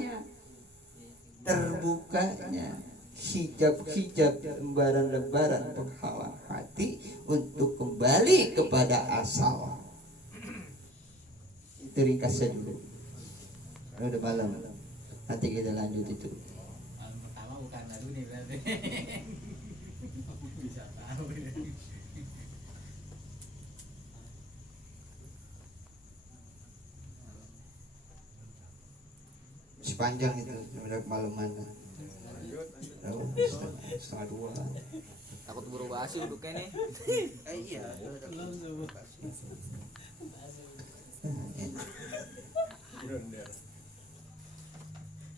Terbukanya hijab-hijab, lembaran-lembaran penghalang hati untuk kembali kepada asal. Itu ringkasnya dulu. Udah malam, nanti kita lanjut itu. Malam pertama bukan lalu nih berarti. Bisa tahu. Sepanjang itu, malam mana? Tahu? Setengah dua. Takut buru basi duduknya nih. Iya.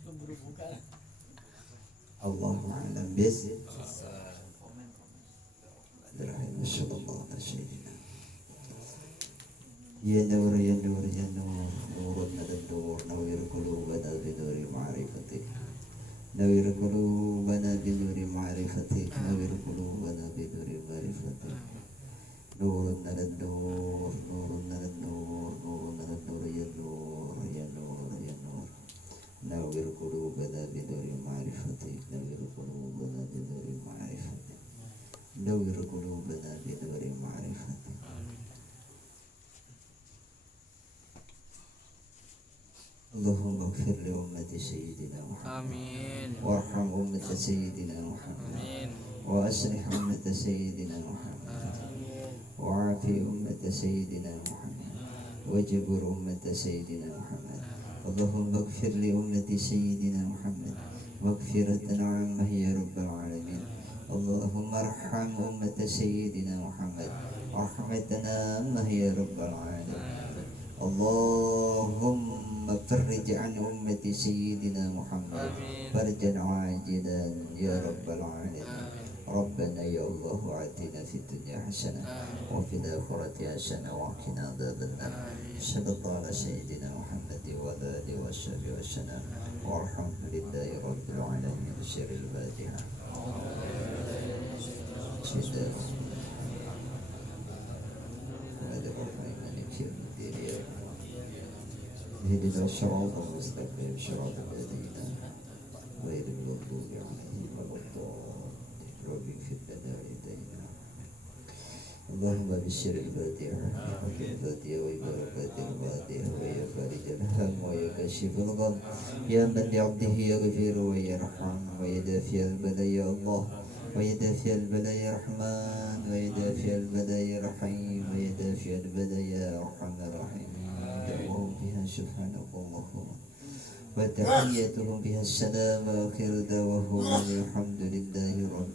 Keburu buka. Allahu a'lam bis. Masyaallah sayyidina. Ya nur ya nur ya nur, nurun dan nur, nawir qulubana bi nuri ma'rifatik. Nawir qulubana bi nuri ma'rifatik, nawir qulubana bi nuri ma'rifatik. Nurun dan nur, nurun dan nur, nurun dan nur ya nur, ya nur, ya nur. Nawir qulubana bi nuri ma'rifatik, nawir qulubana bi nuri ma'rifatik. Nawir qulubana bi nuri ma'rifatik. اللهم اغفر لأمة سيدنا محمد Amin. وارحم أمة سيدنا محمد Amin. وأصلح أمة سيدنا محمد وعافي أمة سيدنا محمد وجبر أمة سيدنا محمد اللهم اغفر لأمة سيدنا محمد مغفرة عامة يا رب العالمين اللهم ارحم أمة سيدنا محمد رحمة عامة يا رب العالمين اللهم فرج عن أمة سيدنا محمد فرجا عاجلا يا رب العالمين ربنا يا الله آتنا في الدنيا حسنة وفي الآخرة حسنة وقنا عذاب النار صلى الله على سيدنا محمد وعلى آله وصحبه وسلم والحمد لله رب العالمين سر الفاتحة سيدنا محمد الرحمن مالك يوم الدين يا رب اهدنا الصراط المستقيم صراط الذين غير المغضوب عليهم ولا الضالين رب اغفر لنا ولوالدينا اللهم بشر الفاتحة بحق الفاتحة وبركات الفاتحة ويا فارج الهم ويا كاشف الغم يا من لعبده يغفر ويرحم ويدافع البلاء يا الله ويدافع البلاء يا رحمن ويدافع البلاء يا رحيم ويدافع البلاء يا أرحم الراحمين دعوهم بها سبحانك اللهم وتحيتهم بها السلام وآخر دعواهم الحمد لله رب